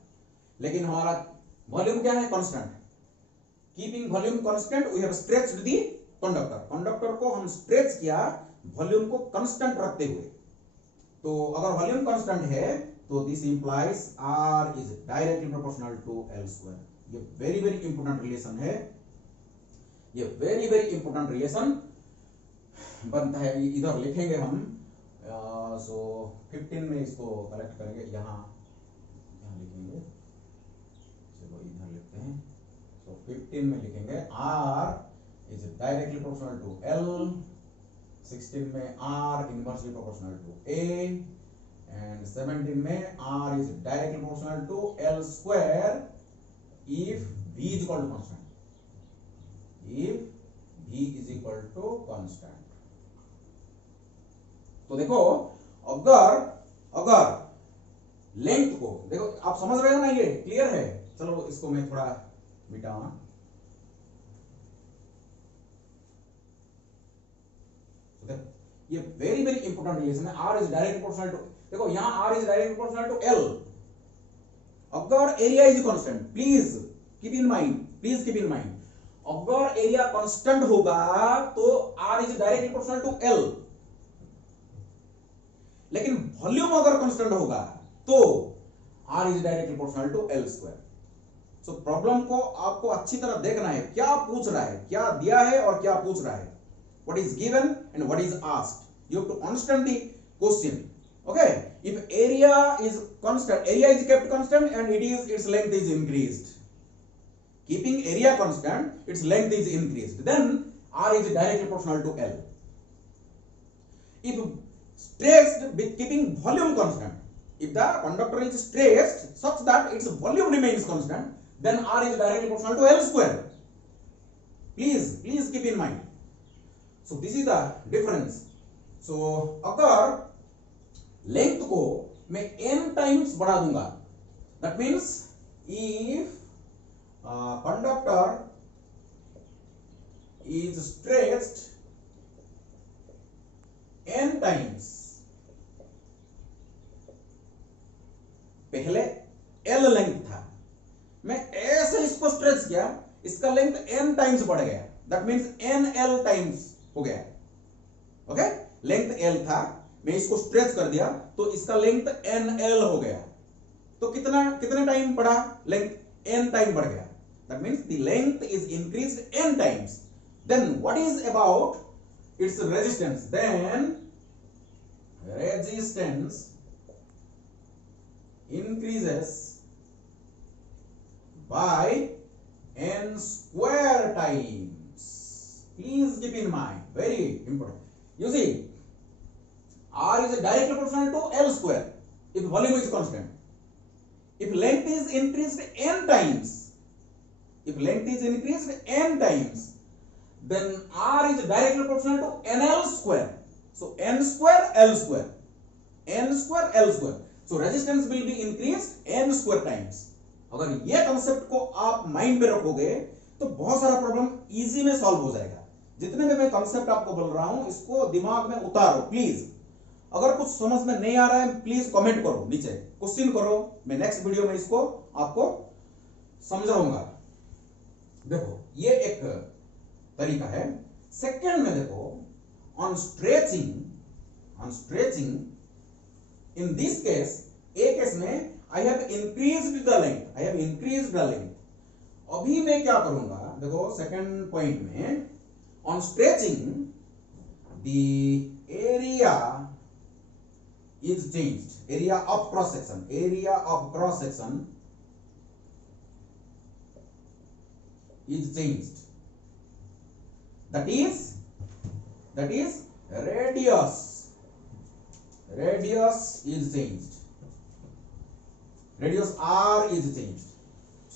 लेकिन हमारा वॉल्यूम क्या है, constant. Keeping volume constant we have stretched the conductor, conductor को हम स्ट्रेच किया वॉल्यूम को कांस्टेंट रखते हुए। तो अगर वॉल्यूम कांस्टेंट है तो this implies R is directly proportional to L square. ये वेरी वेरी इंपॉर्टेंट रिलेशन है, ये वेरी वेरी इंपॉर्टेंट रिलेशन बनता है, इधर लिखेंगे हम। सो 15 में इसको कलेक्ट करेंगे, यहाँ लिखेंगे, चलो इधर लिखते हैं। सो 15 में लिखेंगे R is directly proportional to L, 16 में R inversely proportional to A, and 17 में R is directly proportional to L square if V is equal to constant, if V is equal to constant। तो देखो अगर length को देखो, आप समझ रहे हो ना, ये क्लियर है। चलो इसको मैं थोड़ा मिटाऊंगा। तो देखो ये वेरी वेरी इंपॉर्टेंट रिलेशन है, R is direct proportional to, देखो यहां R is direct proportional to L। अगर area is constant, please keep in mind, अगर एरिया कांस्टेंट होगा तो R is directly proportional to L, लेकिन वॉल्यूम अगर constant होगा तो R is directly proportional to L square. So problem को आपको अच्छी तरह देखना है, क्या पूछ रहा है, क्या दिया है और क्या पूछ रहा है, what is given and what is asked, you have to understand the question। okay, if area is constant, area is kept constant and its length is increased, keeping area constant, its length is increased, then R is directly proportional to L। if stretched with keeping volume constant, if the conductor is stretched such that its volume remains constant, then R is directly proportional to L square। please keep in mind। so this is the difference। so अगर length को मैं n times बढ़ा दूंगा, that means if conductor is stretched n times, पहले L length था, मैं ऐसे इसको स्ट्रेच किया, इसका लेंथ n टाइम्स बढ़ गया, दैट मींस NL टाइम्स हो गया। ओके, लेंथ L था, मैं इसको स्ट्रेच कर दिया तो इसका लेंथ NL हो गया। तो कितने टाइम बढ़ा, लेंथ n टाइम बढ़ गया, that means the length is increased n times. Then what is about its resistance, then resistance increases by n square times। please keep in mind, very important। you see R is directly proportional to L square if volume is constant। if length is increased n times, then R is directly proportional to NL square। so n square L square, so resistance will be increased n square times। अगर ये concept को आप mind में रखोगे तो बहुत सारा problem easy में सॉल्व हो जाएगा। जितने भी मैं कंसेप्ट आपको बोल रहा हूं इसको दिमाग में उतारो प्लीज। अगर कुछ समझ में नहीं आ रहा है प्लीज कमेंट करो, नीचे क्वेश्चन करो, मैं नेक्स्ट वीडियो में इसको आपको समझाऊंगा। देखो ये एक तरीका है। सेकेंड में देखो on stretching in this case, a case में I have increased the length, अभी मैं क्या करूंगा, देखो सेकेंड पॉइंट में on stretching the area is changed, area of cross section is changed, that is radius is changed, radius r is changed।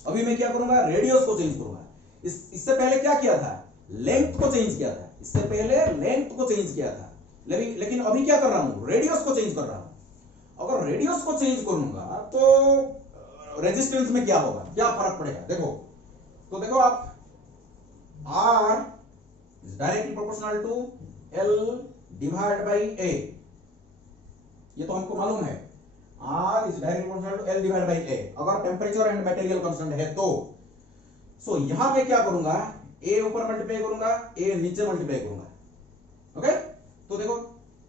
अभी मैं क्या करूंगा, रेडियस को चेंज करूंगा। इससे पहले क्या किया था, लेंथ को चेंज किया था, लेकिन अभी क्या कर रहा हूं, रेडियस को चेंज कर रहा हूं। अगर रेडियस को चेंज करूंगा तो रेजिस्टेंस में क्या होगा, क्या फर्क पड़ेगा, देखो आप R is directly proportional to L divided by A, ये तो हमको मालूम है, R is directly proportional to L divided by A। अगर टेम्परेचर एंड मटेरियल कांस्टेंट है तो सो यहां पे क्या करूंगा, A ऊपर मल्टीप्लाई करूंगा, A नीचे मल्टीप्लाई करूंगा। ओके, तो देखो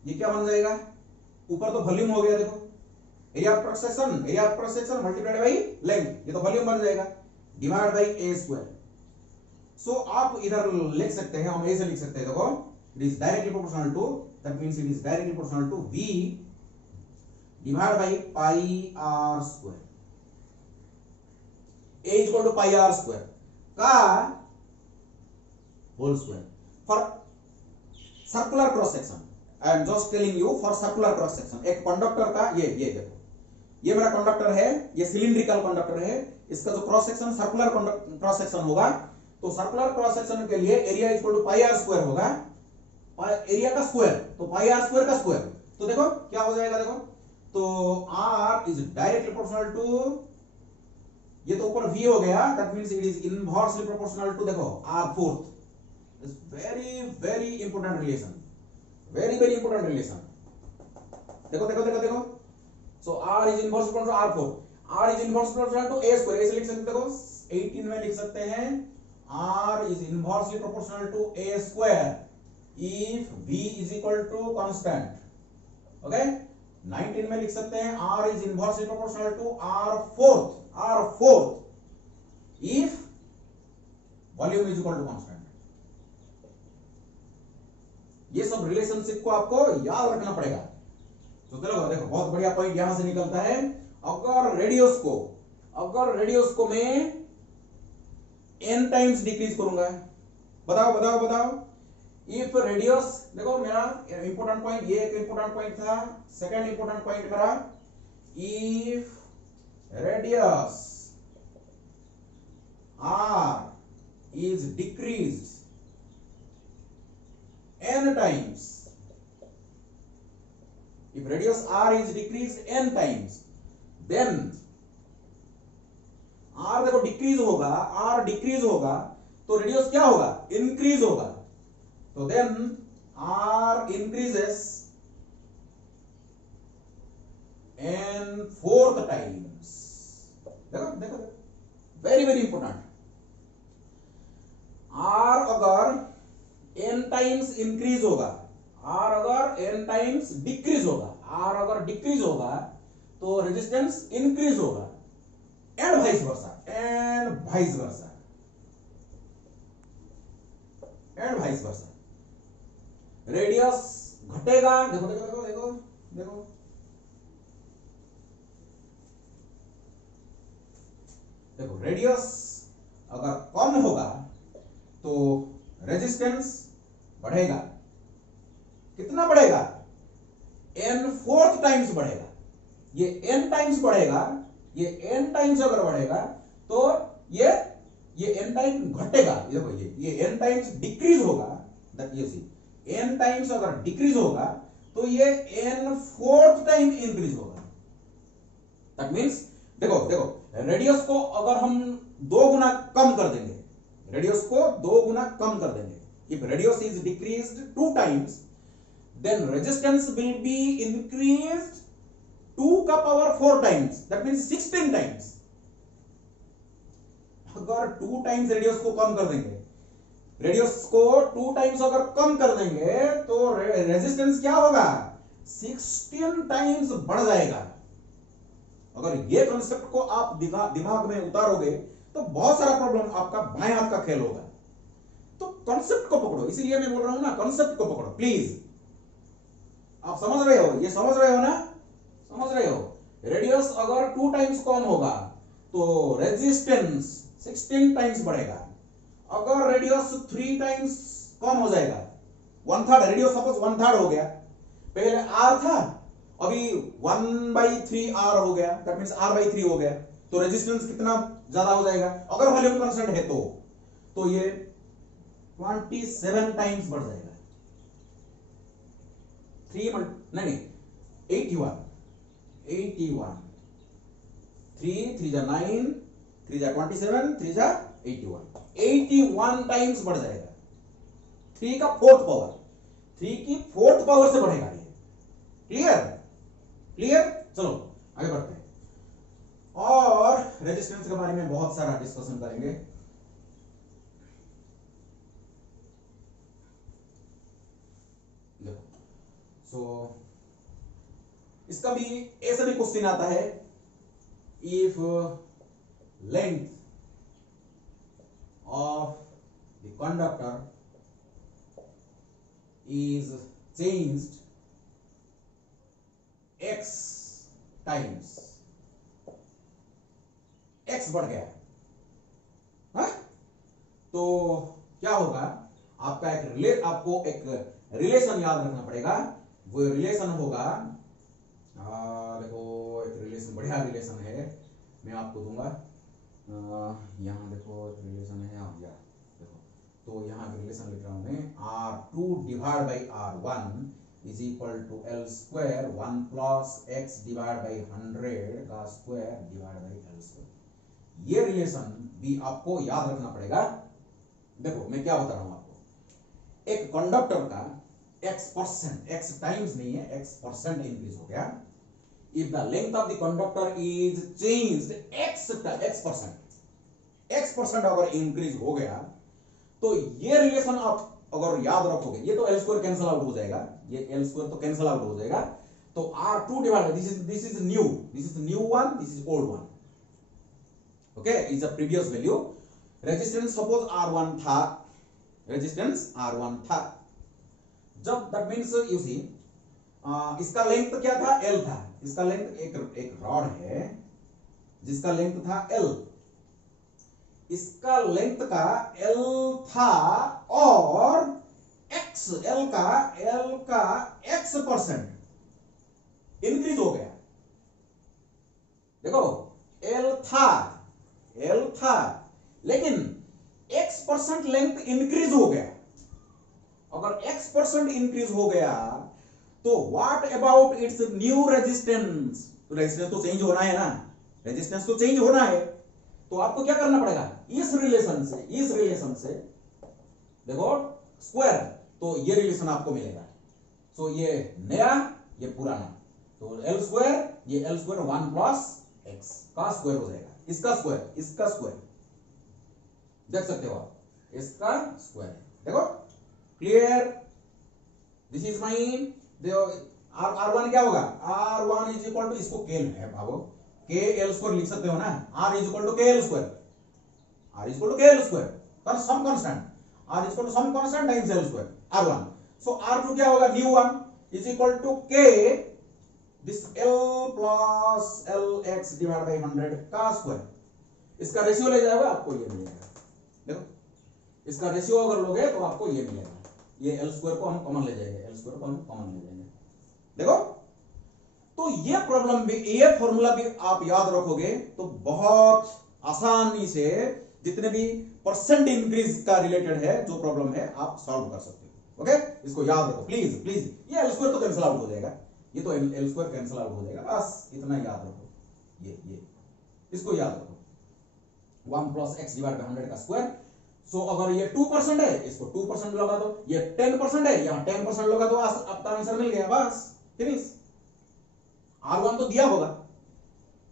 ये क्या बन जाएगा, ऊपर तो वॉल्यूम हो गया, देखो area of cross section multiplied by length, ये तो वॉल्यूम बन जाएगा, डिवाइड बाई ए स्क्वायर। सो आप इधर लिख सकते हैं, हम ऐसे लिख सकते हैं, देखो it is directly proportional to, that means it is directly proportional to V divide by pi r square, A is equal to pi r square का whole square for circular cross section. I am just telling you for circular cross section, एक conductor का ये देखो, ये मेरा conductor है, ये cylindrical conductor है, इसका जो cross section circular cross section होगा, तो सर्कुलर क्रॉस सेक्शन के लिए area is equal to pi r square होगा, एरिया का स्क्वायर, तो पाई आर स्क्वायर का स्क्वायर, तो देखो क्या हो जाएगा, देखो तो R is directly proportional to, ये तो ऊपर V हो गया, that means it is inversely proportional to, देखो R4, is very important relation, very important relation. देखो so R is inverse proportional to R4, R is inverse proportional to A square, ऐसे लिख सकते, देखो 18 में लिख सकते हैं R is inversely proportional to A square if V is equal to constant। okay, 19 में लिख सकते हैं R is inversely proportional to R4 if volume is equal to constant। ये सब रिलेशनशिप को आपको याद रखना पड़ेगा। तो देखो बहुत बढ़िया पॉइंट यहां से निकलता है, अगर रेडियस को मैं n टाइम्स डिक्रीज करूंगा, बताओ इफ रेडियस, देखो मेरा इंपॉर्टेंट पॉइंट, ये एक इंपॉर्टेंट पॉइंट था, सेकंड इंपॉर्टेंट पॉइंट मेरा, if radius r is decreased n times, if radius r is decreased n times, then R देखो डिक्रीज होगा, तो रेडियस क्या होगा, इंक्रीज होगा, तो then R increases n fourth times। देखो वेरी इंपॉर्टेंट, R अगर n टाइम्स इंक्रीज होगा, R अगर n टाइम्स डिक्रीज होगा, R अगर डिक्रीज होगा तो रेजिस्टेंस इंक्रीज होगा, एंड वाइस वर्सा, रेडियस घटेगा, देखो रेडियस अगर कम होगा तो रेजिस्टेंस बढ़ेगा, कितना बढ़ेगा, n4 टाइम्स बढ़ेगा, ये n टाइम्स बढ़ेगा, ये n टाइम्स अगर बढ़ेगा तो ये n टाइम घटेगा, देखो ये n टाइम्स डिक्रीज होगा, दैट ये सी n टाइम्स अगर डिक्रीज होगा तो ये n4 टाइम इंक्रीज होगा। दैट मींस देखो रेडियस को अगर हम 2 गुना कम कर देंगे, if radius is decreased 2 times, then resistance will be increased 2 का power 4 times, that means 16 times. अगर 2 टाइम्स रेडियस को कम कर देंगे, रेडियस को 2 टाइम्स अगर कम कर देंगे तो रेजिस्टेंस क्या होगा, 16 टाइम्स बढ़ जाएगा। अगर ये कॉन्सेप्ट को आप दिमाग में उतारोगे तो बहुत सारा प्रॉब्लम आपका बाएं हाथ का खेल होगा। तो कॉन्सेप्ट को पकड़ो, इसीलिए मैं बोल रहा हूं ना, कॉन्सेप्ट को पकड़ो प्लीज। आप समझ रहे हो, ये समझ रहे हो ना, समझ रहे हो। रेडियस अगर 2 टाइम्स कम होगा तो रेजिस्टेंस 16 टाइम्स बढ़ेगा। अगर रेडियस 3 टाइम्स कम हो जाएगा, 1/3, रेडियस सपोज 1/3 हो गया, पहले आर था अभी 1/3 आर हो गया, दैट मींस R/3 हो गया, तो रेजिस्टेंस कितना ज्यादा हो जाएगा अगर वॉल्यूम कांस्टेंट है तो ये 27 टाइम्स बढ़ जाएगा। 81 3 3 जा 9 3 जा 27 3 जा 81 टाइम्स बढ़ जाएगा। 3 का 4th पावर, 3 की 4th पावर से बढ़ेगा ये। क्लियर क्लियर, चलो आगे बढ़ते हैं और रेजिस्टेंस के बारे में बहुत सारा डिस्कशन करेंगे। देखो इसका भी ऐसा भी क्वेश्चन आता है, if length of the conductor is changed x times, x बढ़ गया, हाँ? तो क्या होगा, आपको एक रिलेशन याद रखना पड़ेगा। वो रिलेशन होगा, देखो एक रिलेशन, बढ़िया रिलेशन है, मैं आपको दूंगा। यहां देखो एक रिलेशन है, देखो तो यहां रिलेशन लिख रहा हूं मैं, R2 divide by R1 is equal to L square 1 plus x divided by 100 का square divide by L square। ये रिलेशन भी आपको याद रखना पड़ेगा। देखो मैं क्या बता रहा हूं आपको, एक कंडक्टर का x%, x टाइम्स नहीं है, x% इंक्रीज हो गया। If the length of the conductor is changed x% अगर इंक्रीज हो गया तो ये रिलेशन आप अगर याद रखोगे, ये तो L स्क्वायर कैंसिल आउट हो जाएगा, ये L स्क्वायर तो कैंसिल आउट हो जाएगा, तो R2 divide, this is new one, this is old one, okay, is a previous value. Resistance suppose R1 था, रेजिस्टेंस R1 था, जब दैट मींस यू सी इसका लेंथ क्या था, L था, इसका लेंथ एक रॉड है जिसका लेंथ था L, इसका लेंथ का L था और L का x% इंक्रीज हो गया। देखो L था लेकिन x% लेंथ इंक्रीज हो गया। अगर x% इंक्रीज हो गया तो what about it's new resistance, तो रेजिस्टेंस तो चेंज होना है ना, रेजिस्टेंस तो चेंज होना है, तो आपको क्या करना पड़ेगा, इस रिलेशन से देखो स्क्वायर, तो ये रिलेशन आपको मिलेगा। सो ये नया, ये पुराना, तो L स्क्वायर, ये L स्क्वायर 1 प्लस x का स्क्वायर हो जाएगा, इसका स्क्वायर देख सकते हो आप, इसका स्क्वायर। देखो clear, this is mine, R1 क्या होगा, R1 इज इक्वल टू, इसको K है भागो, KL स्क्वायर लिख सकते हो ना, R is equal to KL square, पर some constant, R is equal to some constant times L square, R1। So R2 क्या होगा, new one is equal to K this L plus LX divide by 100 का square, इसका ratio ले जाओगे आपको ये मिलेगा। देखो इसका रेशियो अगर लोगे तो आपको ये मिलेगा, ये L स्क्वायर को हम कॉमन ले जाएंगे, देखो। तो ये प्रॉब्लम भी, ये फॉर्मूला भी आप याद रखोगे तो बहुत आसानी से जितने भी परसेंट इंक्रीज का रिलेटेड है जो प्रॉब्लम है आप सॉल्व कर सकते हो। ओके, इसको याद रखो प्लीज। ये L स्क्वायर तो कैंसिल आउट हो जाएगा, ये तो L स्क्वायर कैंसिल आउट हो जाएगा, बस इतना याद रखो, ये इसको याद रखो, 1 प्लस x डिवाइड बाय 100 का स्क्वायर। सो अगर ये 2% है, इसको 2% लगा दो, ये 10% है, यहां 10% लगा दो, आपका आंसर मिल गया, बस फिनिश। R1 तो दिया होगा,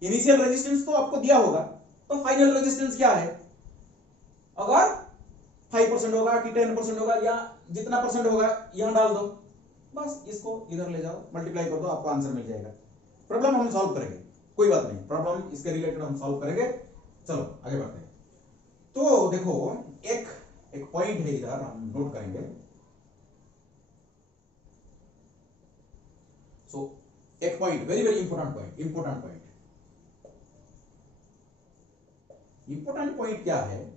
इनिशियल रेजिस्टेंस तो आपको दिया होगा, तो फाइनल रेजिस्टेंस क्या है? अगर 5% होगा कि 10% होगा या जितना परसेंट होगा यहां डाल दो, बस इसको इधर ले जाओ, मल्टीप्लाई कर दो, आपको आंसर मिल जाएगा। प्रॉब्लम हम सॉल्व करेंगे, कोई बात नहीं, प्रॉब्लम इसके रिलेटेड हम सॉल्व करेंगे। चलो आगे बढ़ते हैं। तो देखो एक पॉइंट है इधर, हम नोट करेंगे। सो एक point, very very important point, important point क्या है?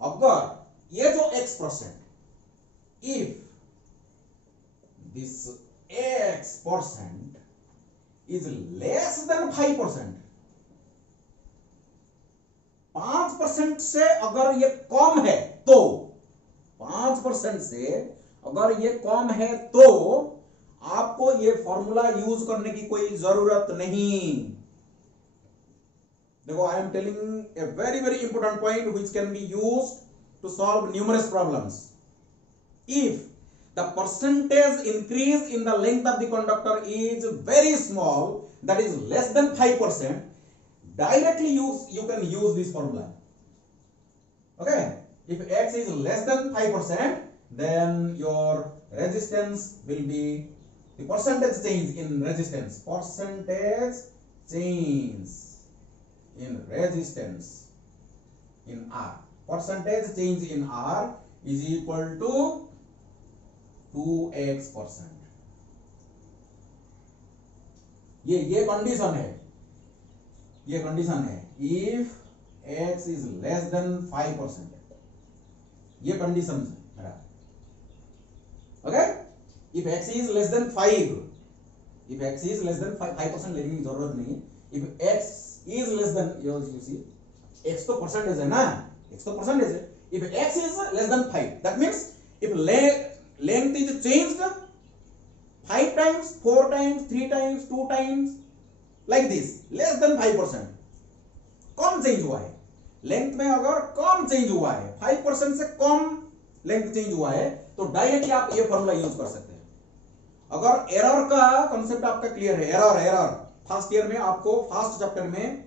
अगर ये जो x%, if this x% is less than 5%, 5% से अगर ये कम है तो, 5% से अगर ये कम है तो आपको ये फॉर्मूला यूज करने की कोई जरूरत नहीं। देखो, I am telling a very very important point which can be used to solve numerous problems. If the percentage increase in the length of the conductor is very small, that is less than 5%, directly you can use this formula. Okay, if x is less than 5%, then your resistance will be the percentage change in resistance, in R, percentage change in R is equal to 2x%। ये condition है, if x is less than 5%, ये condition है। Okay, if x is less than 5%, लेने की जरूरत नहीं। If x is less than, you see x तो percentage है ना, x तो परसेंटेज है। If x is less than 5, that means if length is changed 5 times, 4 times, 3 times, 2 times, like this, less than 5%, come change हुआ है length में, अगर कम change हुआ है, 5% से कम लेंथ चेंज हुआ है, तो डायरेक्टली आप ये फॉर्मूला यूज कर सकते हैं। अगर एरर का कॉन्सेप्ट आपका क्लियर है, एरर फर्स्ट ईयर में आपको, फर्स्ट चैप्टर में,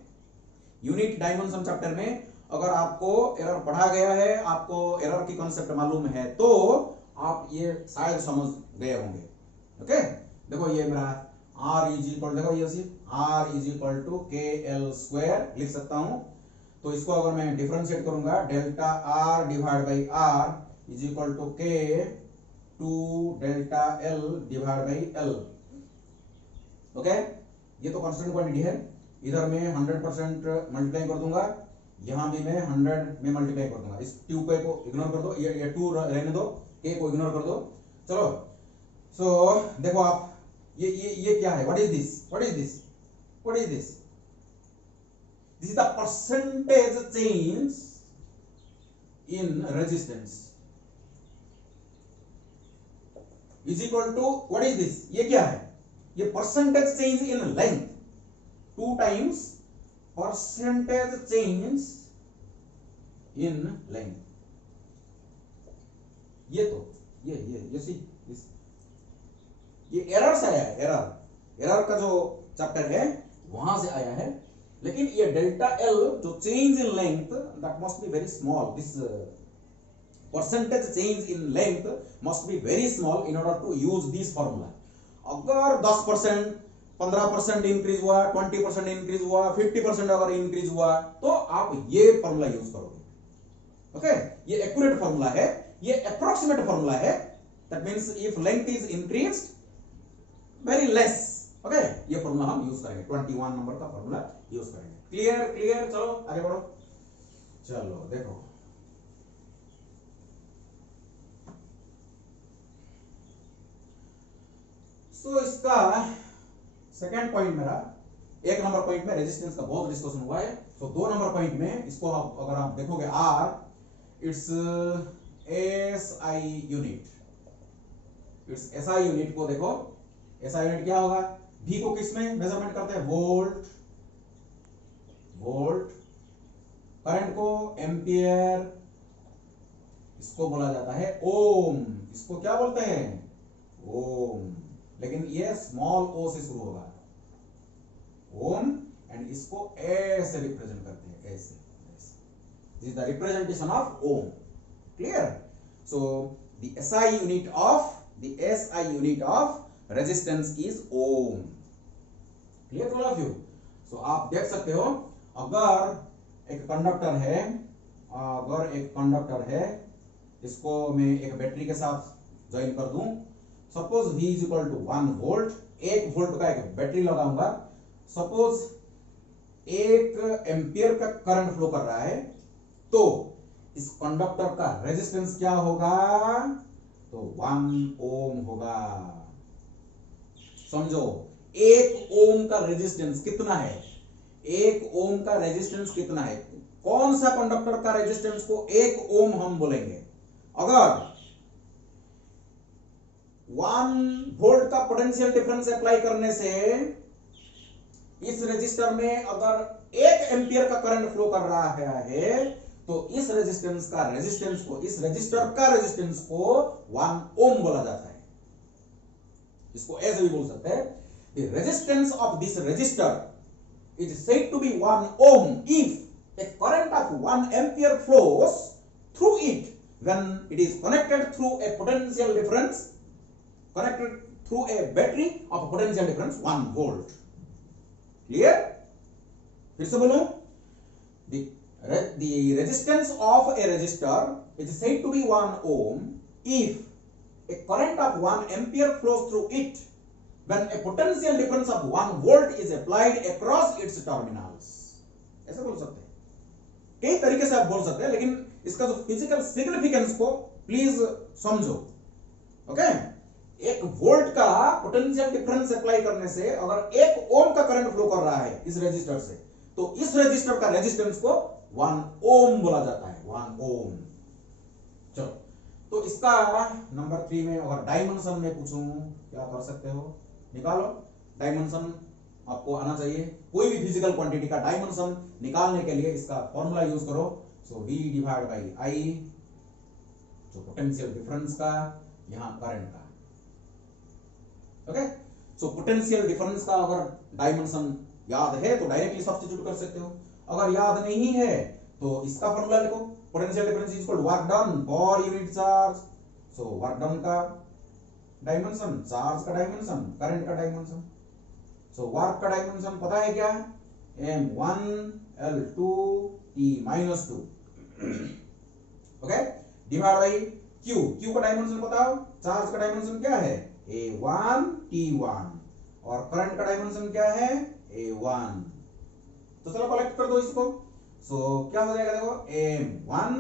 यूनिट डायमेंशन चैप्टर में, अगर आपको एरर पढ़ा गया है, आपको एरर की कॉन्सेप्ट मालूम है, तो आप ये शायद समझ गए होंगे। ओके, देखो ये मेरा R इज इक्वल, देखो ये R is equal to KL² लिख सकता हूं। तो इसको अगर मैं डिफरेंशिएट करूंगा, delta R divide by R is equal to K to delta L divide by L। Okay, ये तो कांस्टेंट क्वांटिटी है, इधर मैं 100% मल्टीप्लाई कर दूंगा, यहां भी मैं 100 में मल्टीप्लाई कर दूंगा। इस ट्यूब को इग्नोर कर दो, ये 2 रहने दो, के को इग्नोर कर दो। चलो, सो देखो आप, ये क्या है? What is this? This is the percentage change in resistance is equal to, what is this? ये क्या है? ये percentage change in length, 2 times percentage change in length. ये तो ये एरर से आया है, एरर का जो चैप्टर है वहां से आया है। लेकिन ये डेल्टा एल जो change in length, that must be very small, this percentage change in length must be very small in order to use this formula. अगर 10%, 15% इंक्रीज हुआ, 20% इंक्रीज हुआ, 50% अगर इंक्रीज हुआ, तो आप ये फॉर्मूला यूज करोगे। ओके, ये एक्यूरेट फॉर्मूला है, ये अप्रोक्सीमेट फॉर्मूला है। That means if length is increased very less, okay, ये फॉर्मूला हम यूज करेंगे, 21 नंबर का फॉर्मूला यूज करेंगे। क्लियर? चलो आगे बढ़ो। चलो देखो, सो इसका सेकंड पॉइंट मेरा, 1 नंबर पॉइंट में रेजिस्टेंस का बहुत डिस्कशन हुआ है। सो 2 नंबर पॉइंट में इसको अगर आप देखोगे, R its SI unit, its SI unit को देखो, एसआई यूनिट क्या होगा? भी को किस में मेजरमेंट करते हैं? वोल्ट, करंट को एम्पियर, इसको बोला जाता है ओम। इसको क्या बोलते हैं? ओम। लेकिन ये स्मॉल ओ से शुरू होगा, ओम, एंड इसको ऐसे रिप्रेजेंट करते हैं, ऐसे। This is the representation of ohm. Clear? So the SI unit of resistance is ohm. Clear all of you? सो आप देख सकते हो, अगर एक कंडक्टर है, इसको मैं एक बैटरी के साथ ज्वाइन कर दूं, suppose V is equal to 1 volt, 1 volt का एक बैटरी लगाऊंगा, सपोज 1 एम्पियर का करंट फ्लो कर रहा है, तो इस कंडक्टर का रेजिस्टेंस क्या होगा? तो 1 ओम होगा। समझो, 1 ओम का रेजिस्टेंस कितना है? 1 ओम का रेजिस्टेंस कितना है? कौन सा कंडक्टर का रेजिस्टेंस को 1 ओम हम बोलेंगे? अगर 1 वोल्ट का पोटेंशियल डिफरेंस अप्लाई करने से इस रेजिस्टर में अगर 1 एम्पियर का करंट फ्लो कर रहा है, तो इस रेजिस्टेंस को, इस रजिस्टर का रेजिस्टेंस को 1 ओम बोला जाता है। इसको ऐसे भी बोल सकते हैं, the resistance of this resistor is said to be 1 ohm if a current of 1 ampere flows through it when it is connected through a potential difference, connected through a battery of a potential difference 1 volt. Clear? फिर से बोलूं, the resistance of a resistor is said to be 1 ohm if a current of 1 ampere flows through it when a potential difference of 1 volt is applied across its terminals. ऐसे बोल सकते हैं, कई तरीके से आप बोल सकते हैं, लेकिन इसका जो फिजिकल सिग्निफिकेंस को प्लीज समझो। ओके? 1 वोल्ट का पोटेंशियल डिफरेंस अप्लाई करने से अगर 1 ओम का करंट फ्लो कर रहा है इस रेजिस्टर से, तो इस रेजिस्टर का रेजिस्टेंस को 1 ओम बोला जाता है, 1 ओम। चलो, तो इसका नंबर 3 में अगर डायमेंशन में पूछूं, क्या कर सकते हो? निकालो। डायमेंशन आपको आना चाहिए, कोई भी फिजिकल क्वांटिटी का डायमेंशन निकालने के लिए इसका फॉर्मूला यूज करो। सो V डिवाइड बाई I, जो पोटेंशियल डिफरेंस का, यहां करंट का। ओके? सो पोटेंशियल डिफरेंस का अगर डायमेंशन याद है तो डायरेक्टली सब्स्टिट्यूट कर सकते हो, अगर याद नहीं है तो इसका फॉर्मूला लिखो, potential difference is equal to work done per unit charge. So work done का डायमेंशन, चार्ज का डायमेंशन, करंट का डायमेंशन। सो वर्क का डायमेंशन पता है क्या? M1 L2 T-2। Okay? Divide by Q का डायमेंशन बताओ, चार्ज का डायमेंशन क्या है? A1 T1, और करंट का डायमेंशन क्या है? A1। तो चलो कलेक्ट कर दो इसको। सो क्या हो जाएगा? देखो, M1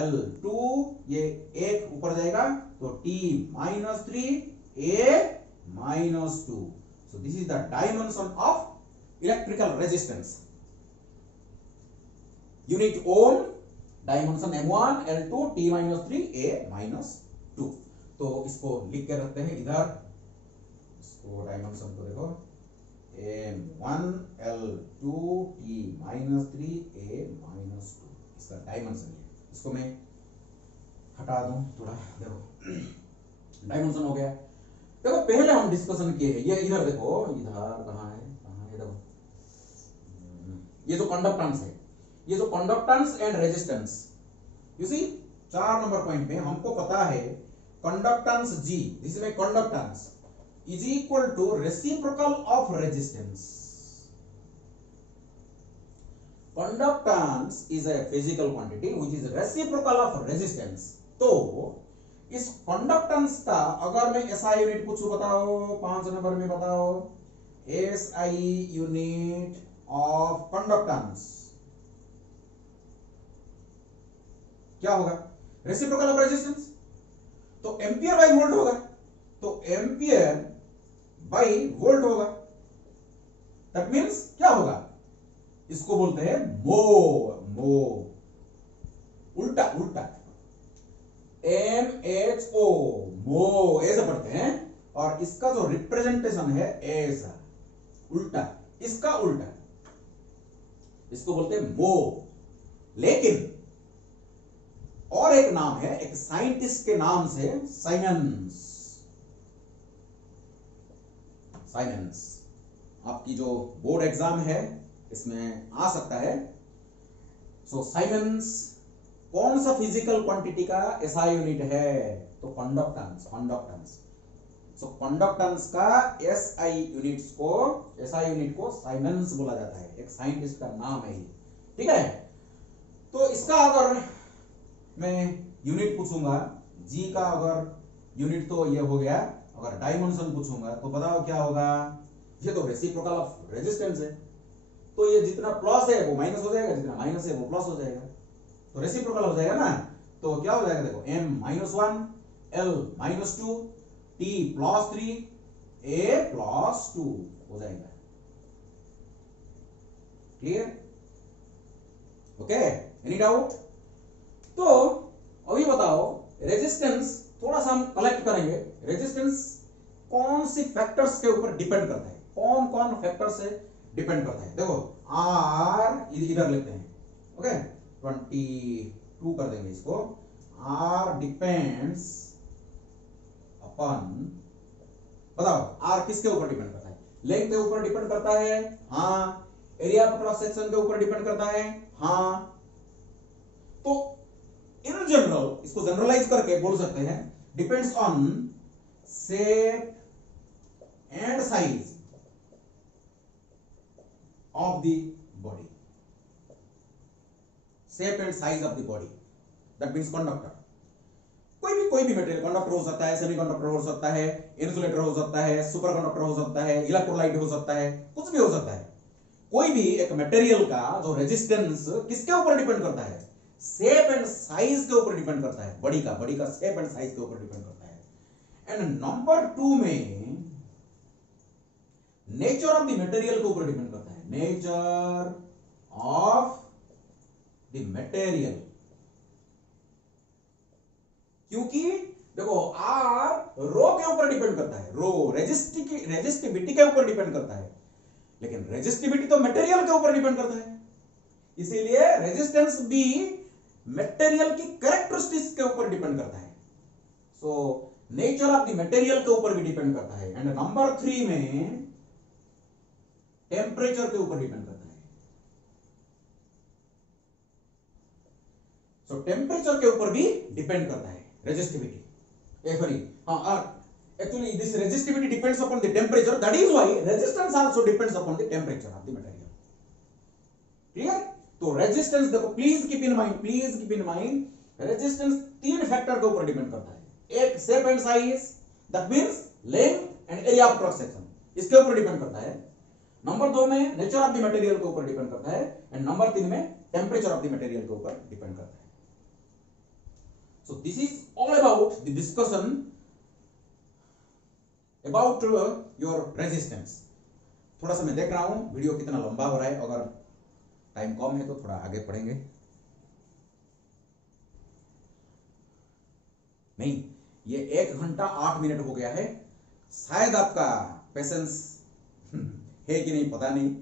L2, ये 1 ऊपर जाएगा तो T-3 A-2। So this is the dimension of electrical resistance. Unit ohm, dimension M1 L2 T-3 A-2। तो इसको लिख के रखते हैं इधर, इसको डायमेंशन को देखो, M1 L2 T-3 A-2, इसका डायमेंशन है। इसको मैं हटा दूं थोड़ा, देखो डायमेंशन हो गया। देखो पहले हम डिस्कशन किए हैं, ये इधर देखो, इधर कहां है देखो, ये जो कंडक्टेंस है, ये जो conductance and resistance, you see 4 number point में हमको पता है कंडक्टेंस G, जिसमें conductance is equal to reciprocal of resistance. Conductance is a physical quantity which is reciprocal of resistance. तो इस कंडक्टेंस का अगर मैं एसआई यूनिट पूछूं, बताओ 5 नंबर में बताओ, एसआई यूनिट ऑफ कंडक्टेंस क्या होगा? Reciprocal of resistance. तो एम्पियर बाई वोल्ट होगा, तो एम्पियर बाई वोल्ट होगा। दैट मींस क्या होगा? इसको बोलते हैं मो, उल्टा MHO, मो ऐसे पढ़ते हैं, और इसका जो रिप्रेजेंटेशन है ऐसा, उल्टा, इसका उल्टा, इसको बोलते हैं मो। लेकिन और एक नाम है, एक साइंटिस्ट के नाम से, साइमंस। साइमंस आपकी जो बोर्ड एग्जाम है इसमें आ सकता है। सो साइमंस कौन सा फिजिकल क्वांटिटी का एसआई यूनिट है? तो कंडक्टेंस। कंडक्टेंस। सो कंडक्टेंस का एसआई यूनिट को साइमंस बोला जाता है, एक साइंटिस्ट का नाम है ये, ठीक है। तो इसका अगर मैं यूनिट पूछूंगा, जी का अगर यूनिट तो ये हो गया, अगर डायमेंशन पूछूंगा तो बताओ क्या होगा? ये तो रेसिप्रोकल ऑफ रेजिस्टेंस है, तो ये जितना प्लस है वो माइनस हो जाएगा, जितना माइनस है वो प्लस हो जाएगा, तो रेसिप्रोकल हो जाएगा ना। तो क्या हो जाएगा देखो, m-1 l-2 t+3 a+2 हो जाएगा। क्लियर? Okay, any doubt? तो अभी बताओ, रेजिस्टेंस थोड़ा सा हम कलेक्ट करेंगे। रेजिस्टेंस कौन सी फैक्टर्स के ऊपर डिपेंड करता है? कौन कौन फैक्टर से डिपेंड करता है? देखो R इधर लेते हैं, ओके, 22 कर देंगे इसको। R डिपेंड्स अपन, बताओ R किसके ऊपर डिपेंड करता है? लेंथ के ऊपर डिपेंड करता है, हाँ। एरिया ऑफ क्रॉस सेक्शन के ऊपर डिपेंड करता है, हाँ। तो इन जनरल इसको जनरलाइज करके बोल सकते हैं, depends on shape and size of the body. Shape and size of the body, that means conductor. कोई भी मटेरियल, कंडक्टर हो सकता है, सेमीकंडक्टर हो सकता है, इंसुलेटर हो सकता है, सुपर कंडक्टर हो सकता है, इलेक्ट्रोलाइट हो सकता है, कुछ भी हो सकता है। कोई भी एक मटेरियल का जो रेजिस्टेंस किसके ऊपर डिपेंड करता है? शेप एंड साइज के ऊपर डिपेंड करता है, बॉडी का शेप एंड साइज के ऊपर डिपेंड करता है। एंड नंबर 2 में नेचर ऑफ द मटेरियल के ऊपर डिपेंड करता है, नेचर ऑफ द मटेरियल। क्योंकि देखो R रो के ऊपर डिपेंड करता है, रो रेजिस्टिविटी के ऊपर डिपेंड करता है, लेकिन रेजिस्टिविटी तो मटेरियल के ऊपर डिपेंड करता है, इसीलिए रेजिस्टेंस भी मटेरियल की कैरेक्टरिस्टिक्स के ऊपर डिपेंड करता है। So nature of the material के ऊपर भी डिपेंड करता है। एंड नंबर 3 में टेम्परेचर के ऊपर डिपेंड करता है। सो टेम्परेचर के ऊपर भी डिपेंड करता है resistivity. Actually this resistivity depends upon the temperature, that is why resistance also depends upon the temperature of the material. Clear? तो रेजिस्टेंस देखो, please keep in mind, resistance 3 factor के ऊपर डिपेंड करता है। एक shape and size, that means length and area of cross section, इसके ऊपर depend करता है। नंबर 2 में नेचर ऑफ द मटेरियल के ऊपर डिपेंड करता है, एंड नंबर 3 में टेम्परेचर ऑफ द मटेरियल के ऊपर डिपेंड करता है। So this is all about the discussion about your resistance. थोड़ा सा मैं देख रहा हूं वीडियो कितना लंबा हो रहा है, अगर टाइम कम है तो थोड़ा आगे पढ़ेंगे। नहीं, ये 1 घंटा 8 मिनट हो गया है, शायद आपका पेशेंस है कि नहीं पता नहीं।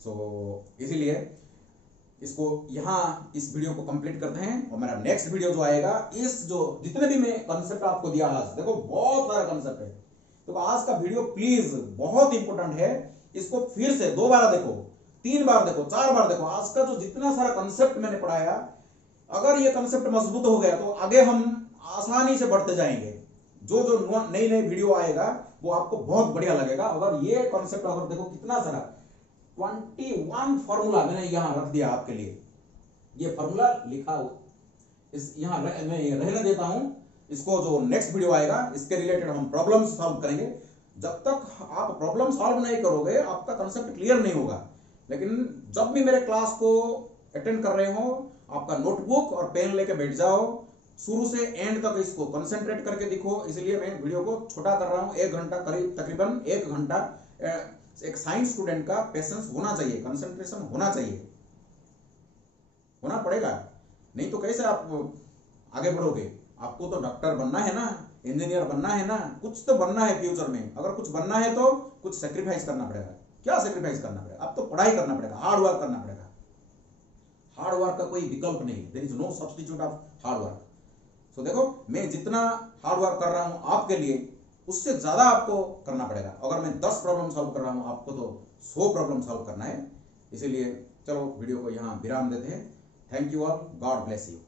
सो इसीलिए इसको यहां इस वीडियो को कंप्लीट करते हैं, और मेरा नेक्स्ट वीडियो जो आएगा, इस जो जितने भी मैं कंसेप्ट आपको दिया आज, देखो बहुत सारा कंसेप्ट है, तो आज का वीडियो प्लीज बहुत इंपॉर्टेंट है, इसको फिर से 2 बार देखो, 3 बार देखो, 4 बार देखो। आज का जो जितना सारा कंसेप्ट मैंने पढ़ाया, अगर ये कंसेप्ट मजबूत हो गया तो आगे हम आसानी से बढ़ते जाएंगे। जो जो नई वीडियो आएगा वो आपको बहुत बढ़िया लगेगा। अगर ये कंसेप्ट, अगर देखो कितना सारा 21 फॉर्मूला मैंने यहां रख दिया आपके लिए, ये फॉर्मूला लिखा इस यहां मैं रहने देता हूं, इसको जो नेक्स्ट वीडियो आएगा इसके रिलेटेड हम प्रॉब्लम सॉल्व करेंगे। जब तक आप प्रॉब्लम सॉल्व नहीं करोगे आपका कंसेप्ट क्लियर नहीं होगा। लेकिन जब भी मेरे क्लास को अटेंड कर रहे हो, आपका नोटबुक और पेन लेके बैठ जाओ, शुरू से एंड तक इसको कंसंट्रेट करके दिखो। इसलिए मैं वीडियो को छोटा कर रहा हूं, 1 घंटा करीब, तकरीबन 1 घंटा। एक साइंस स्टूडेंट का पेशेंस होना चाहिए, कंसंट्रेशन होना चाहिए, होना पड़ेगा, नहीं तो कैसे आप आगे बढ़ोगे। आपको तो डॉक्टर बनना है ना, इंजीनियर बनना है ना, कुछ तो बनना है फ्यूचर में। अगर कुछ बनना है तो कुछ सेक्रीफाइस करना पड़ेगा। क्या सेक्रीफाइस करना पड़ेगा? अब तो पढ़ाई करना पड़ेगा, हार्ड वर्क करना पड़ेगा। हार्ड वर्क का कोई विकल्प नहीं, there is no substitute of hard work. So देखो मैं जितना हार्ड वर्क कर रहा हूं आपके लिए उससे ज्यादा आपको करना पड़ेगा। अगर मैं 10 प्रॉब्लम सॉल्व कर रहा हूं आपको तो 100 प्रॉब्लम सॉल्व करना है। इसीलिए चलो वीडियो को यहाँ विराम देते हैं। Thank you all, God bless you.